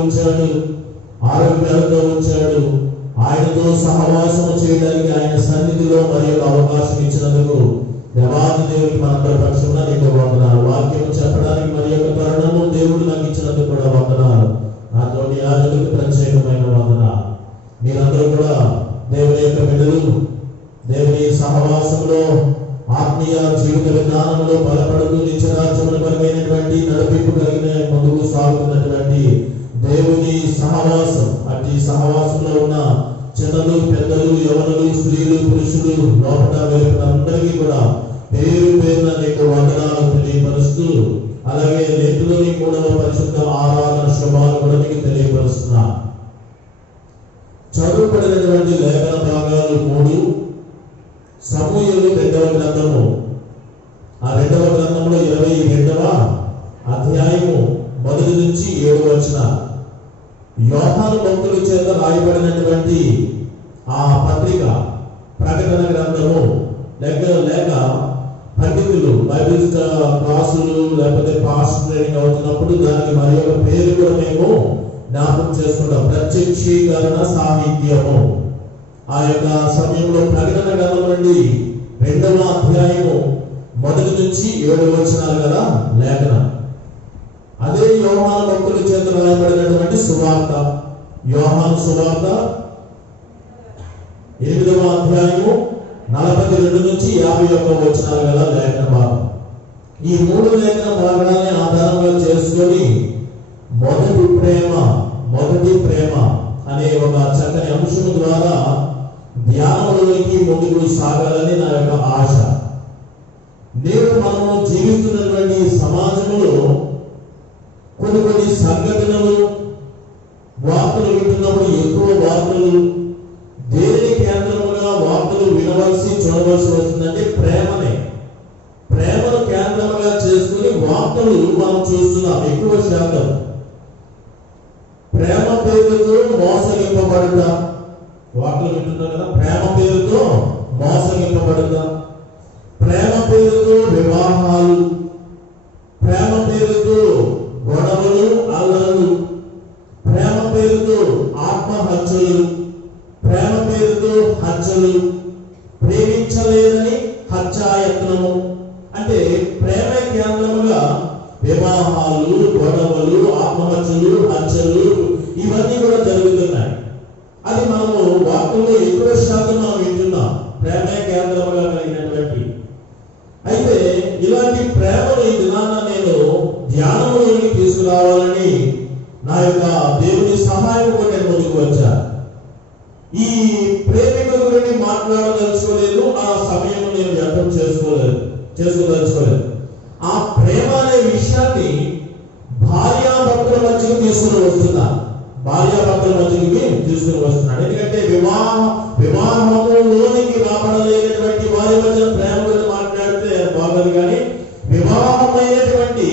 ఉంచాడు, ఆరోగ్యాలతో ఉంచాడు. ఆయనతో సహవాసం చేయడానికి ఆయన సన్నిధిలో మరి ఒక అవకాశం ఇచ్చినందుకు దేవాది దేవుడికి మనందరి పక్షంగా నీకు వందనాలు. వాక్యం చెప్పడానికి మరి యొక్క తరుణము దేవుడు నాకు ఇచ్చినందుకు కూడా వందనాలు. నాతోటి యాజకులకు ప్రత్యేకమైన వందనాలు. మీరందరూ కూడా దేవుని యొక్క బిడ్డలు, దేవుని సహవాసంలో ఆత్మీయ జీవిత విధానంలో బలపడుతూ నిత్యరాజ్యమైనటువంటి నడిపింపు కలిగిన ముందుకు సాగుతున్నటువంటి దేవుని సహవాసం, అట్టి సహవాసంలో ఉన్న చిన్నలు, పెద్దలు, యవనులు, స్త్రీలు, పురుషులు, లోపల వెలుపల అందరికీ కూడా పేరు పేరున నీకు వందనాలు తెలియపరుస్తూ, అలాగే నేటిలోని 3వ పరిశుద్ధ ఆరాధన శుభాలు కూడా నీకు తెలియపరుస్తున్నా. చదువుపడినటువంటి లేఖన భాగాలు 3. సమూయేలు 2వ గ్రంథము, ఆ 2వ గ్రంథంలో 22వ అధ్యాయము 1 నుంచి 7 వచనాలు. యోహాను భక్తుల చేత రాయబడినటువంటి ఆ పత్రిక, ప్రకటన గ్రంథము లేక పండితులు బైబిల్ క్లాసులు లేకపోతే పాస్ట్ ట్రైనింగ్ అవుతున్నప్పుడు దానికి మరి ఒక పేరు కూడా మేము జ్ఞాపకం చేసుకుంటాం, ప్రత్యక్షీకరణ సాహిత్యము. ఆ యొక్క సమయంలో ప్రకటన గ్రంథం నుండి 2వ అధ్యాయము 1 నుంచి 7 వచనాలు గల లేఖనం. అదే యోహాను భక్తుల చేత రాయబడినటువంటి సువార్త, యోహాను సువార్త 8వ అధ్యాయము 42 నుంచి 51 వచనాలు గల లేఖన భాగం. ఈ 3 లేఖన భాగాన్ని ఆధారంగా చేసుకొని మొదటి ప్రేమ అనే ఒక చక్కని అంశం ద్వారా ధ్యానంలోకి ముందుకు సాగాలని నా యొక్క ఆశ. నేడు మనము జీవిస్తున్నటువంటి సమాజంలో కొన్ని సంఘటనలు, వార్తలు వింటున్నప్పుడు ఎక్కువ వార్తలు దేని కేంద్రముగా వార్తలు వినవలసి చూడవలసి వస్తుందంటే ప్రేమను కేంద్రముగా చేసుకుని వార్తలు మనం చూస్తున్నాం. ఎక్కువ శాతం ప్రేమ పేరుతో మోసగింపబడుట, వార్తలు వింటున్నాం కదా, ప్రేమ పేరుతో మోసగింపబడుట, ప్రేమ పేరుతో వివాహాలు, ప్రేమ పేరుతో గొడవలు, అల్లర్లు, ప్రేమ పేరుతో ఆత్మహత్యలు, ప్రేమ పేరుతో హత్యలు, ప్రేమించలేదని హత్యాయత్నము. అంటే ప్రేమ కేంద్రముగా వివాహాలు, గొడవలు, ఆత్మహత్యలు, హత్యలు ఇవన్నీ కూడా జరుగుతున్నాయి. అది మనము వార్తల్లో ఎక్కువ శాతం మనం వింటున్నాం, ప్రేమ కేంద్రముగా కలిగినటువంటి. అయితే ఇలాంటి ప్రేమను ఈ దినాన నేను ధ్యానంలోకి తీసుకురావాలని నా యొక్క దేవుని సహాయం కూడా నేను ముందుకు వచ్చా. ఈ ప్రేమికుల గురించి మాట్లాడదలుచుకోలేదు, ఆ సమయం నేను వ్యర్థం చేసుకోదలుచుకోలేదు. ఆ ప్రేమ అనే విషయాన్ని భార్యాభర్తల మధ్యకి తీసుకుని వస్తున్నాడు. ఎందుకంటే వివాహంలోనికి రాబడలేనటువంటి వారి మధ్య ప్రేమ గురించి మాట్లాడితే బాగోదు. కానీ వివాహమైనటువంటి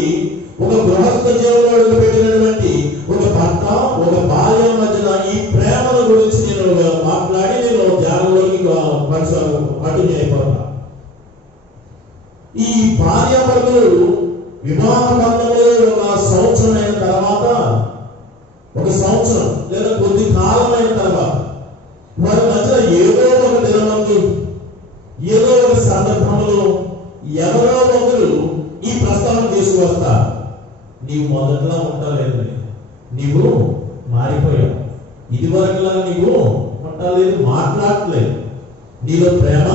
ఒక గృహస్థ జీవనంలో అడుగుపెట్టినటువంటి ఒక భర్త, ఒక భార్య మధ్యన ఈ ప్రేమల గురించి నేను మాట్లాడి నేను ధ్యానంలోకి పట్టుని అయిపోతా. ఈ భార్యాభర్తలు వివాహ బంధంలో ఒక సంవత్సరం అయిన తర్వాత, ఒక సంవత్సరం లేదా కొద్ది కాలం అయిన తర్వాత వారి మధ్య ఏదో ఒక దినమందు, ఏదో ఒక సందర్భంలో ఎవరో ఒకరు ఈ ప్రస్తావన తీసుకువస్తారు. నీవు మొదట్లో ఉండలేదు, నీవు మారిపోయావు, ఇది వరకులా నీవు ఉండలేదు, మాట్లాడలేదు, నీలో ప్రేమ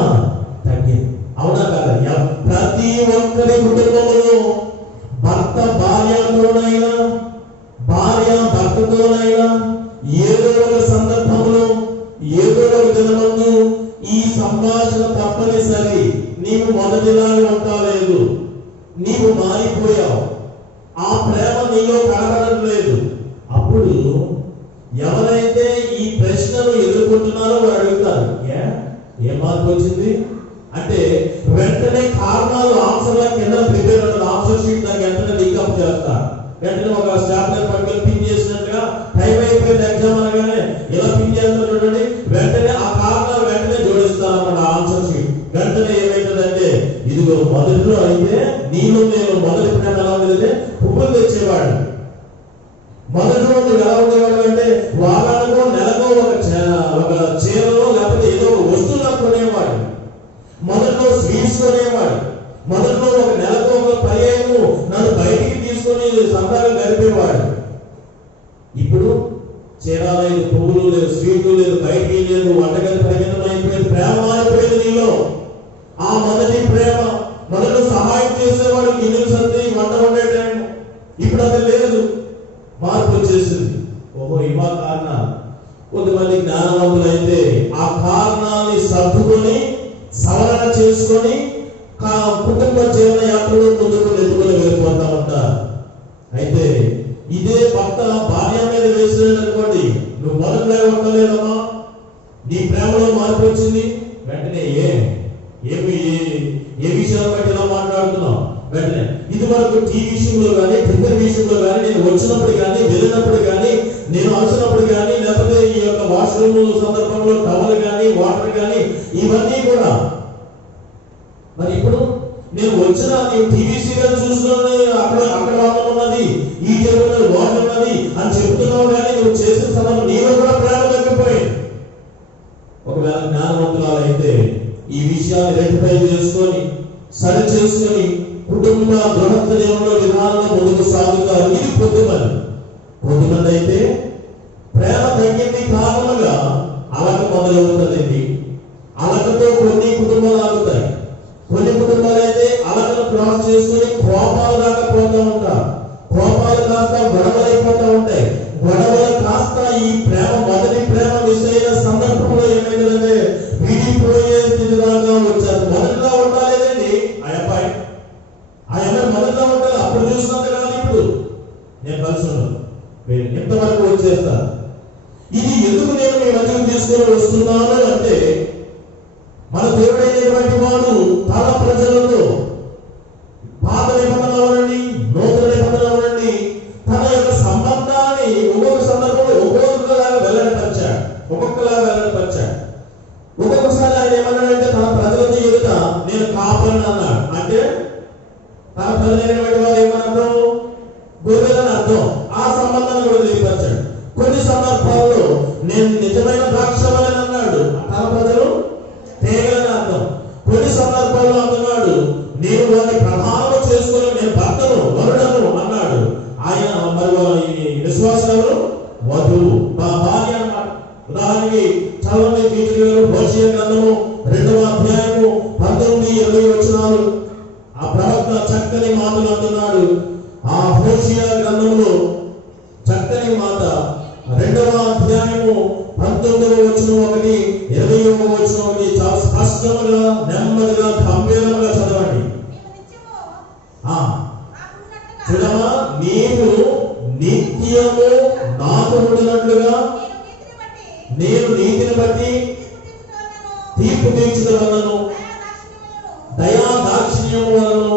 తగ్గింది. అవునా కదా? ప్రతి ఒక్కరి కుటుంబంలో భర్త భార్యతోనైనా, భార్య భర్తతోనైనా ఏదో ఒక సందర్భంలో, ఏదో ఒక దినమందు ఈ సంభాషణ తప్పనిసరి. నీవు మొదటిలాగా ఉండలేదు, నీవు మారిపోయావు, ఆ ప్రేమ నీలో కనబడట్లేదు. అప్పుడు ఎవరైతే ఈ ప్రశ్నను ఎదుర్కొంటున్నారో వారు అడుగుతారు, ఏ మార్పు వచ్చింది అంటే వెంటనే కారణాలు ఆన్సర్ల కింద ప్రిపేర్ అవుతుంది. ఆన్సర్ షీట్ దానికి వెంటనే లింకప్ చేస్తారు. వెంటనే ఒక స్టాప్లర్ పట్టుకొని పిన్ చేసినట్టుగా టైం అయిపోయింది ఎగ్జామ్ అనగానే ఎలా పిన్ చేస్తారు చూడండి, వెంటనే ఆ కారణాలు వెంటనే జోడిస్తారు అన్నమాట ఆన్సర్ షీట్. వెంటనే ఏమైతుందంటే, ఇదిగో మొదటిలో అయితే నీలో నేను మొదటి ప్రేమ ఎలా ఉంది, పువ్వులు తెచ్చేవాడు. మొదటి ముందు ఎలా ఉండేవాడు అంటే వారానికో నెలకో ఒక చీరలో లేకపోతే ఏదో ఒక వస్తువులు కొనేవాడు. మొదట్లో స్వీట్స్ కొనేవాడు. మొదట్లో ఒక నెలకు ఒక పర్యాయము నన్ను బయటికి తీసుకొని సంతానం గడిపేవాడు. ఇప్పుడు చీర లేదు, పువ్వులు లేదు, స్వీట్లు లేదు, బయటికి లేదు, వంటగది పరిమితం అయిపోయింది. ప్రేమ మారిపోయింది నీలో. ఆ మొదటి ప్రేమ, మొదలు సహాయం చేసేవాడు గిన్నెలు సర్ది వంట వండే టైం, ఇప్పుడు అది లేదు, మార్పు వచ్చేసింది. ఓహో ఇవా కారణాలు. కొంతమంది జ్ఞానవంతులైతే ఆ కారణాలని సర్దుకొని సవరణ చేసుకొని కుటుంబ జీవన యాత్రలో ముందుకు నెట్టుకొని వెళ్ళిపోతా ఉంటారు. అయితే ఇదే భర్త భార్య మీద వేసినటువంటి నువ్వు మొదట్లో ఉండలేదమ్మా, నీ ప్రేమలో మార్పు వచ్చింది, వెంటనే ఏ విషయాన్ని బట్టి ఎలా మాట్లాడుతున్నావు? వెంటనే ఇది వరకు టీ విషయంలో కానీ టిఫిన్ విషయంలో కానీ నేను వచ్చినప్పుడు కానీ వెళ్ళినప్పుడు కానీ నేను అవసరప్పుడు కానీ లేకపోతే ఈ యొక్క వాష్రూమ్ సందర్భంలో టవల్ కానీ వాటర్ కానీ ఇవన్నీ కూడా, మరి ఇప్పుడు నేను వచ్చిన టీవీ సీరియల్ చూసుకొని అక్కడ వాటర్ ఉన్నది, ఈ టేబుల్ వాటర్ ఉన్నది అని చెప్తున్నావు కానీ నువ్వు చేసిన సమయం నీలో కూడా ప్రేమ తగ్గిపోయింది. ఒకవేళ జ్ఞానవంతురాలైతే ఈ విషయాన్ని రెక్టిఫై చేసుకొని సరి చేసుకొని కుటుంబ దృఢత్వంలో విధానంలో ముందుకు సాగుతారు. ఇది కొద్దిమంది అయితే ప్రేమ తగ్గింది కారణంగా అలక మొదలవుతుందండి. అలకతో కొన్ని కుటుంబాలు ఆగుతాయి. కొన్ని కుటుంబాలు అయితే అలకను క్రాస్ చేసుకుని కోపాలు దాకా పోతూ ఉంటారు. కోపాలు కాస్త గొడవలు అయిపోతూ ఉంటాయి. గొడవలు కాస్త ఈ ప్రేమ మొదటి ప్రేమ మిస్ అయిన సందర్భంలో ఏమైందంటే విడిపోయే స్థితి దాకా వచ్చారు. మొదటిగా ఉండాలేదండి ఆ అమ్మాయి మొదటిగా ఉండాలి. అప్పుడు చూసినంత కాదు, ఇప్పుడు నేను కలిసి ఉన్నాను, మీరు ఎంతవరకు వచ్చేస్తారు. ఇది ఎందుకు నేను మీ మధ్యకు తీసుకొని వస్తున్నాను అంటే మన దేవుడైనటువంటి వాడు తన ప్రజలతో పాత నిబంధన అవనండి, నూతన నిబంధన అవనండి, తన యొక్క సంబంధాన్ని ఒక్కొక్క సందర్భంలో ఒక్కొక్కలాగా వెల్లడిపరిచాడు. ఒక్కొక్కసారి ఆయన ఏమన్నాడంటే తన ప్రజలతో ఎదుట నేను కాపరిని అన్నాడు. అంటే తన ప్రజలైనటువంటి వారు ఏమన్నాడు? గొర్రెలని అర్థం. ఆ సంబంధాన్ని కూడా తెలియపరిచాడు. కొన్ని సందర్భాల్లో నేను నిజమైన ద్రాక్షవల్లిని అన్నాడు. తన ప్రజలు తీగలని అర్థం. కొన్ని సందర్భాల్లో అంటున్నాడు నేను వారిని ప్రధానం చేసుకుని నేను భర్తను వరుడను అన్నాడు. ఆయన మరి విశ్వాసాలు వధువు భార్య అన్నమాట. ఉదాహరణకి చదవండి తీర్చిగారు హోషేయ గ్రంథము 2వ అధ్యాయము 19-20 వచనాలు. ఆ ప్రవక్త చక్కని మాటలు అంటున్నాడు. ఆ హోషేయ గ్రంథంలో చక్కని మాట 2వ అధ్యాయము 19వ వచనం 1, 20వ వచనం 1 చాలా స్పష్టంగా నెమ్మదిగా గంభీరంగా చదవండి. చూడమా, నీవు నిత్యము నాకు ఉండినట్లుగా నేను నీతిని బట్టి తీర్పు తీర్చగలను, దయా దాక్షిణ్యము వలను.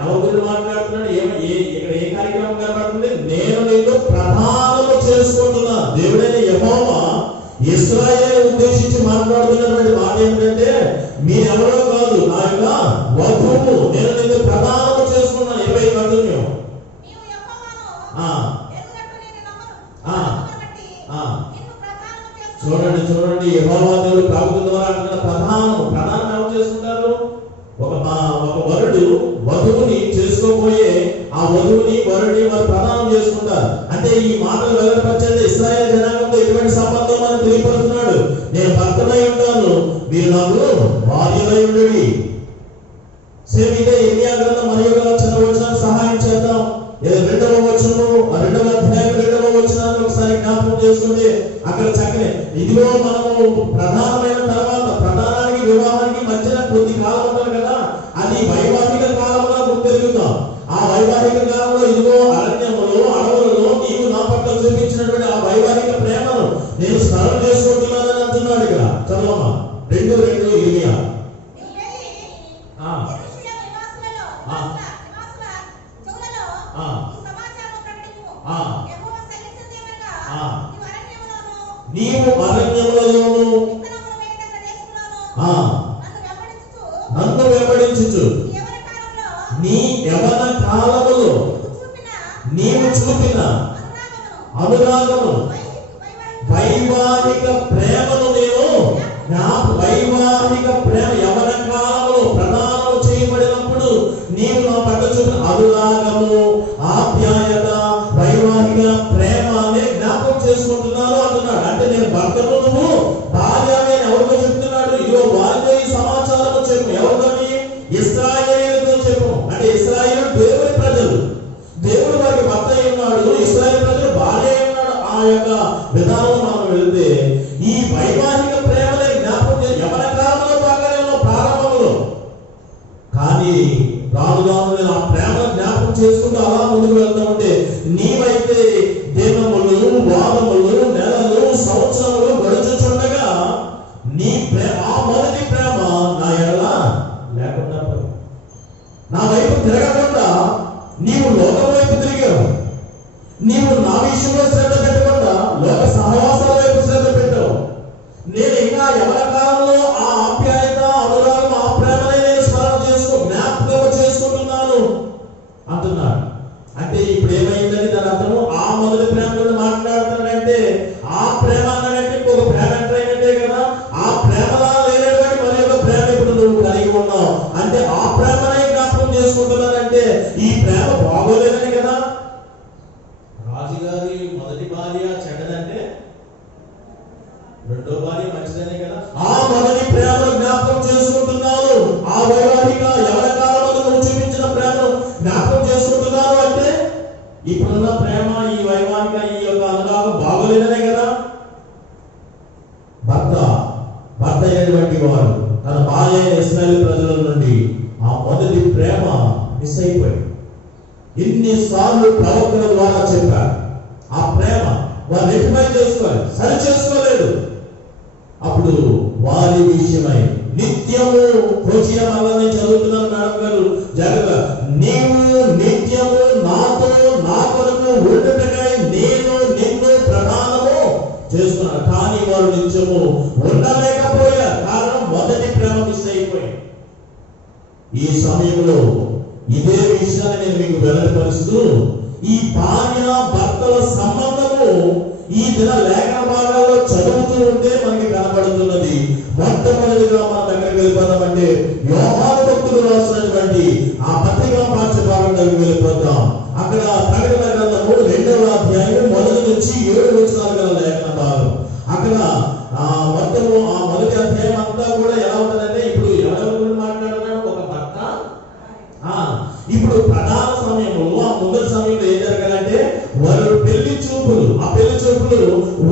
ఎవరి గురించి మాట్లాడుతున్నాడు? ఇక్కడ ఏ కార్యక్రమం కనబడుతుంది? నేను నిన్ను ప్రధానము చేసుకుంటున్నా. దేవుడైన యెహోవా ఇశ్రాయేలు ఉద్దేశించి మాట్లాడుతున్నటువంటి మాట ఏంటంటే మీరెవరో కాదు, నా యొక్క వధువు, నేను నిన్ను ప్రధానము చేసుకున్నాను. 20 కంటిన్యూ. చూడండి యెహోవా దేవుడు ప్రవక్త ద్వారా అంటున్న ప్రధానం ఎవరు చేసుకుంటారు? ఒక వరుడు వధువుని చేసుకోబోయే ఆ వధువుని వరుడిని వారు ప్రదానం చేసుకుంటారు. అంటే ఈ మాటలు వెల్లడిపరిచే ఇశ్రాయేలు జనాంగంతో ఎటువంటి సంబంధం అని తెలియపరుస్తున్నాడు. నేను భర్తనై ఉంటాను, మీరు నాకు భార్యలై ఉండండి. సేమ్ ఇదే ఇర్మియా గ్రంథం మరియు చదవచ్చిన సహాయం చేద్దాం. 2వ వచనము 2వ అధ్యాయం 2వ వచనాన్ని ఒకసారి జ్ఞాపకం చేసుకుంటే అక్కడ చక్కని ఇదిగో మనము ప్రధానమైన తర్వాత ప్రధానానికి వివాహానికి మధ్యన కొద్ది కాలం ఉంటుంది కదా, అది వైవాహిక కాలంలో గుర్తెరుగుతాం. ఆ వైవాహిక కాలంలో ఇదిగో అరణ్యములో అడవులలో నీవు నా పట్ల చూపించినటువంటి ఆ వైవాహిక ప్రేమను నేను స్మరణ చేసుకుంటున్నానని అంటున్నాడు. ఇక్కడ చదవమ్మా 2:2 ఇర్మియా. నీవు అరణ్యములలోను నన్ను వెంబడించుచు నీ యవ్వన కాలములో నీవు చూపిన అనురాగము వైవాహిక ప్రేమను నేను వైవాహిక ప్రేమ యవన కాలంలో ప్రదానం చేయబడినప్పుడు నీవు నా పట్ల చూపిన అనురాగము ఆప్యాయత వైవాహిక ప్రేమ అనే జ్ఞాపకం చేసుకుంటున్నాను అంటున్నాడు. అంటే నేను భర్తను నువ్వు భార్య అని ఎవరితో చెప్తున్నాడు? ఇదిగో వారితో ఈ సమాచారం చెప్పు. ఎవరితోని? ఇశ్రాయేలుతో చెప్పు. అంటే ఇశ్రాయేలు దేవుని ప్రజలు, దేవుడు వారికి భర్త ఉన్నాడు, ఇశ్రాయేలు ప్రజలు భార్య ఉన్నాడు. ఆ యొక్క విధానం మనం వెళ్తే ఈ వైవాహిక ప్రేమలే జ్ఞాపకం యవన కాలంలో బాగానే ఉన్న ప్రారంభంలో, కానీ రాను రాను నేను ఆ ప్రేమ జ్ఞాపకం చేసుకుంటూ అలా ముందుకు వెళ్తా ఉంటే నీవైతే దినములు వారములు నెలలు సంవత్సరములు గడుచుచుండగా నీ ప్రేమ ఆ మొదటి ప్రేమ నా ఎడల లేకుండా నా వైపు తిరగకుండా నీవు లోకం వైపు తిరిగావు. నీవు నా విషయంలో శ్రద్ధ పెట్టకుండా లోక సహవాసాల వైపు శ్రద్ధ పెట్టావు. నేను ఇంకా ఎవరి కాలంలో ఆ ఆప్యాయత అనురాగం ఆ ప్రేమనే నేను స్మరణ జ్ఞాపకం చేసుకుంటున్నాను అంటున్నాడు. అంటే ఇప్పుడు ఏమైందని దాని అర్థము? ఆ మొదటి ప్రేమ గురించి మాట్లాడుతున్నాడంటే ఆ ప్రేమ అన్నాడంటే ఇంకొక ప్రేమ అంటే కదా. ఆ ప్రేమలా లేనటువంటి మరి ఒక ప్రేమ ఇప్పుడు నువ్వు కలిగి ఉన్నావు అంటే ఆ ప్రేమనే జ్ఞాపకం చేసుకుంటున్నానంటే ఈ ప్రేమ బాగోలేదని కదా. రాజుగారి మొదటి భార్య చెడ్డదంటే రెండో భార్య మంచిదనే కదా. ఆ మొదటి ప్రేమ జ్ఞాపకం చేసుకుంటున్నాను, ఆ వైవాహిక ఎవరి కాలంలో నువ్వు చూపించిన ప్రేమను జ్ఞాపకం చేసుకుంటున్నాను అంటే ఇప్పుడున్న ప్రేమ ఈ వైవాహిక ఈ యొక్క అనురాగం బాగోలేదనే కదా. భర్త అయినటువంటి వాడు తన భార్య ఇశ్రాయేలు ప్రజల నుండి ఆ మొదటి ప్రేమ మిస్ అయిపోయింది. ఇన్నిసార్లు ప్రవక్తల ద్వారా చెప్పారు ఆ ప్రేమ వారు రెక్టిఫై చేసుకోవాలి, సరి చేసుకోలేదు. అప్పుడు వారి విషయమై నిత్యము హోషియా మళ్ళీ చదువుతున్నాను మేడం గారు జాగ్రత్త. నీవు నిత్యము నాతో నా కొరకు ఉండటకై నేను నిన్ను ప్రధానము చేస్తున్నాను. కానీ వారు నిత్యము ఉండలేకపోయారు. కారణం మొదటి ప్రేమ మిస్ అయిపోయింది. ఈ సమయంలో ఇదే విషయాన్ని నేను మీకు వెల్లడిపరుస్తూ ఈ భార్య భర్తల సంబంధము ఈ దిన లేఖన భాగాల్లో చదువుతూ ఉంటే మనకి కనబడుతున్నది. మొట్టమొదటిగా మన దగ్గరికి వెళ్ళిపోతామంటే యోహాను భక్తుడు రాసినటువంటి ఆ పత్రికా పాఠ్య భాగం దగ్గరికి వెళ్ళిపోతాం. అక్కడ ప్రకటన గ్రంథము 2వ అధ్యాయం 1 నుంచి 7 వచనాల గల లేఖన భాగం. అక్కడ మొత్తము ఆ మొదటి అధ్యాయం అంతా కూడా ఎలా ఉంటుందంటే ఇప్పుడు ఎవరెవరి గురించి మాట్లాడుతున్నాడు? ఒక భర్త. ఇప్పుడు ప్రధాన సమయంలో ఆ ముందరి సమయంలో ఏం జరగాలంటే వారు పెళ్లి చూపులు, ఆ పెళ్లి చూపులు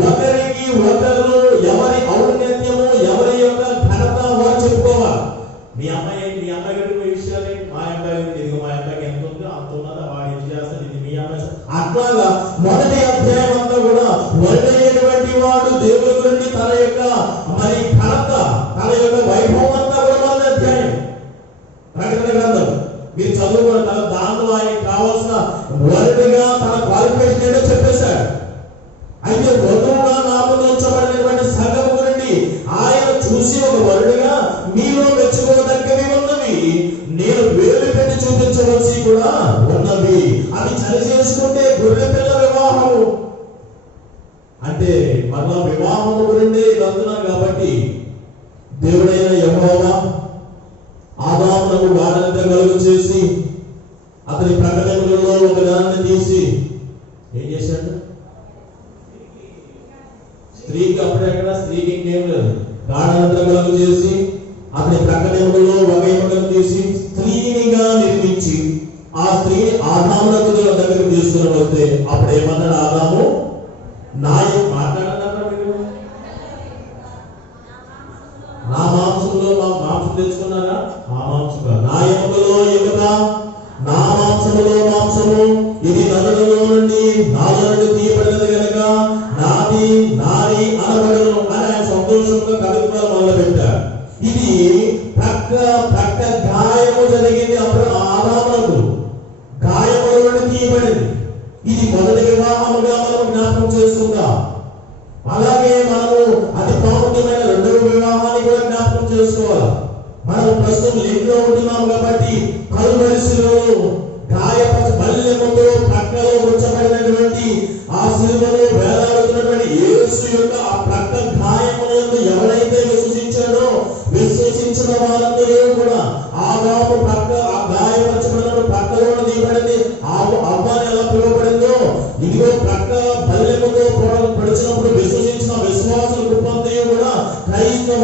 ఒకరికి ఒకరు ఎవరి ఔన్నత్యము ఎవరి యొక్క ఘనత వారు చెప్పుకోవాలి. మీ అమ్మాయి గడిపే విషయాలు, మా అబ్బాయి ఇదిగో మా అబ్బాయికి ఎంత ఉందో అంత ఉన్నదా, వాడు ఏం చేస్తాడు, ఇది మీ అమ్మాయి. అట్లాగా మొదటి అధ్యాయం అంతా కూడా వరుడైనటువంటి వాడు దేవుడి గురించి తన యొక్క మరి ఘనత తన యొక్క వైభవం అంతా కూడా మొదటి అధ్యాయం ప్రకటన గ్రంథం మీరు చదువుకుంటారు. దాంట్లో ఆయనకి కావాల్సిన వరుడిగా తన క్వాలిఫికేషన్ ఏంటో చెప్పేశాడు. అయితే వధువుగా నామోదించబడినటువంటి సంఘం గురించి ఆయన చూసి ఒక వరుడిగా మీలో మెచ్చుకోదగ్గవి ఉన్నవి, నేను వేలు పెట్టి చూపించవలసి కూడా ఉన్నవి, అవి చలి చేసుకుంటే గొర్రె పిల్ల వివాహం అంటే మళ్ళా వివాహం గురించి వెళ్తున్నాం. కాబట్టి దేవుడైన యెహోవా ఆదామునకు గాఢనిద్ర కలుగు చేసి అతని ప్రకటనలలో ఒక దాన్ని తీసి ఏం చేశాడు? స్త్రీకి అప్పుడెక్కడ స్త్రీకి ఇంకేం లేదు, గాఢనిద్ర కలుగు చేసి అతని ప్రకటనలలో ఒక ఎముకను తీసి స్త్రీనిగా నిర్మించి ఆ స్త్రీ ఆదామునకు దగ్గరికి తీసుకుని వస్తే అప్పుడు ఏమన్నాడు ఆదాము? నా మాంసంలో మాంసం తెచ్చుకున్నారా? ఆ మాంసంగా నా ఎముకలో ఎముక, నా మాంసములో మాంసము, ఇది నదులలో నుండి నాలో నుండి తీయబడినది కనుక నాది నారి అనబడను అని ఆయన సంతోషంగా కవిత్వాలు మొదలు పెట్టారు. ఇది ప్రక్క గాయము జరిగింది. అప్పుడు ఆదామునకు గాయముల నుండి తీయబడింది. ఇది మొదటి వివాహముగా మనం జ్ఞాపకం చేసుకుందాం. అలాగే మనము అతి ప్రాముఖ్యమైన రెండవ వివాహాన్ని కూడా జ్ఞాపకం చేసుకోవాలి. మనం ప్రస్తుతం లింగంలో ఉంటున్నాం కాబట్టి కలువరిశిలో గాయపరచ బల్లెముతో ప్రక్కలో ఉంచబడినటువంటి ఆ శిలువలో వేలాడుతున్నటువంటి యేసు యొక్క ఆ ప్రక్క గాయములను ఎవరైతే విశ్వసించిన వారందరూ కూడా ఆదాము ప్రక్క ఆ గాయపరచబడిన ప్రక్కలో తీయబడింది. అవ్వని ఎలా పిలువబడిందో ఇదిగో ప్రక్క బల్లెముతో పొడిచినప్పుడు విశ్వసించిన విశ్వాసుల కుటుంబంతో కూడా క్రైస్తవ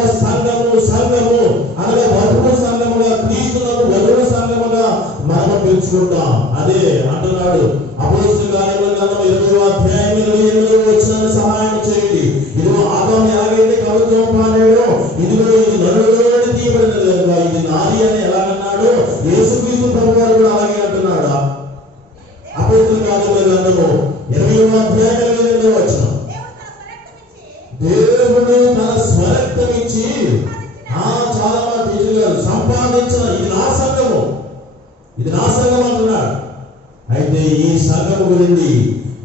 సంఘము అనగా వధువు సంఘముగా, క్రీస్తులకు వధువు సంఘముగా మనం పిలుచుకుంటాం. అదే అంటున్నాడు అపోస్తలుల కార్యముల గ్రంథం 20వ అధ్యాయం 28వ వచనాన్ని సహాయం చేయండి. ఇదిగో ఆదాము ఎలాగైతే కలుగుతో పాడాడో ఇదిగో ఇది నరులోని తీయబడినది కనుక ఇది నాది అని ఎలాగన్నాడో యేసుక్రీస్తు ప్రభువారు కూడా అలాగే అంటున్నాడు. అపోస్తలుల కార్యముల గ్రంథము 20వ అధ్యాయం 28వ వచనం, దేవుడు తన స్వరక్తమిచ్చి చాలా సంపాదించిన ఇది నా సంఘము అంటున్నాడు. అయితే ఈ సంఘము గురించి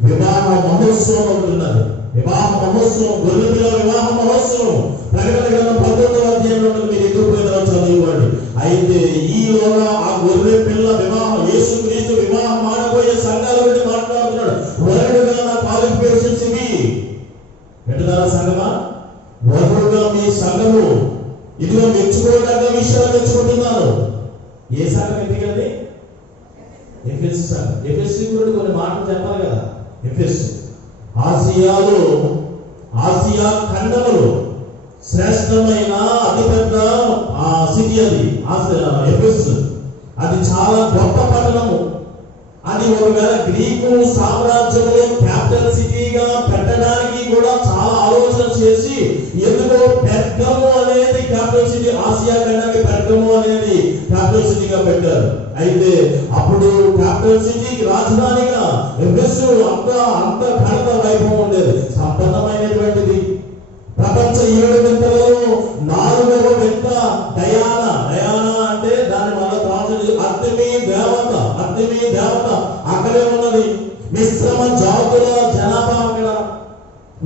వివాహ మహోత్సవం అంటున్నది. వివాహ మహోత్సవం, గొర్రెపిల్ల వివాహ మహోత్సవం ప్రకటన గ్రంథం 19వ అధ్యాయంలో మీరు ఎదుర్కొన్న చదువుకోండి. అయితే ఈలోగా ఆ గొర్రె పిల్ల వివాహం, యేసుక్రీస్తు వివాహం ఆడబోయే సంఘాల గురించి మాట్లాడుతున్నాడు. వరుడుగా నా క్వాలిఫికేషన్స్ ఇవి. ఎటుదారా సంఘమా, వరుడుగా మీ సంఘము ఇదిగో మెచ్చుకోదగ్గ విషయాలు మెచ్చుకుంటున్నాను. ఏ సంఘం ఎందుకండి? ఎఫెసు సంఘం. ఎఫెసు గురించి కొన్ని మాటలు చెప్పాలి కదా. ఎఫెసు ఆసియా ఖండములో శ్రేష్టమైన అతిపెద్ద సిటీ అది ఎఫెసు. అది చాలా గొప్ప పట్టణము. అది ఒకవేళ గ్రీకు సామ్రాజ్యంలో క్యాపిటల్ సిటీగా పెట్టడానికి కూడా చాలా ఆలోచన చేసి ఎందుకో పెర్గము అనేది క్యాపిటల్ సిటీ, ఆసియా ఖండానికి పెర్గము అనేది క్యాపిటల్ సిటీగా పెట్టారు. అయితే అప్పుడు క్యాపిటల్ సిటీకి రాజధానిగా ఎఫెసు అంత ఘనత వైభవం ఉండేది, సంపన్నమైనటువంటిది. ప్రపంచ 7 వింతలలో 4వ వింత డయానా అంటే దాని మన అర్తెమీ దేవత అక్కడే ఉన్నది. మిశ్రమ జాతుల జనాభా అక్కడ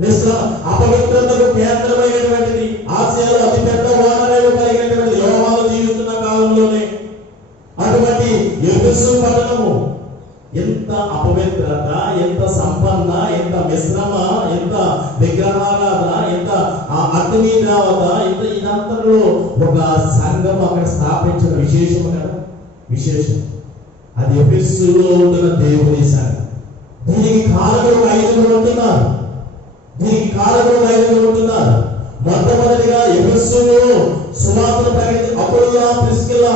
మిశ్రమ అపవిత్రతకు కేంద్రమైనటువంటిది. ఆసియాలో అతిపెద్ద వానరేవు కలిగినటువంటి యోహాను జీవిస్తున్న కాలంలోనే అటువంటి ఎఫెసు పట్టణము ఎంత అపవిత్రత, ఎంత సంపన్న, ఎంత మిశ్రమ, ఎంత విగ్రహారాధన, ఎంత అగ్ని దేవత, ఎంత ఇదంతలో ఒక సంఘం అక్కడ స్థాపించిన విశేషం కదా. విశేషం అది ఎఫెసులో ఉంటున్న దేవుని సంఘం. దీనికి కారకులు 5 ఉంటున్నారు. మొట్టమొదటిగా ఎఫెసులో సువార్తను ప్రకటించి అపోల్లో ప్రిస్కిల్లా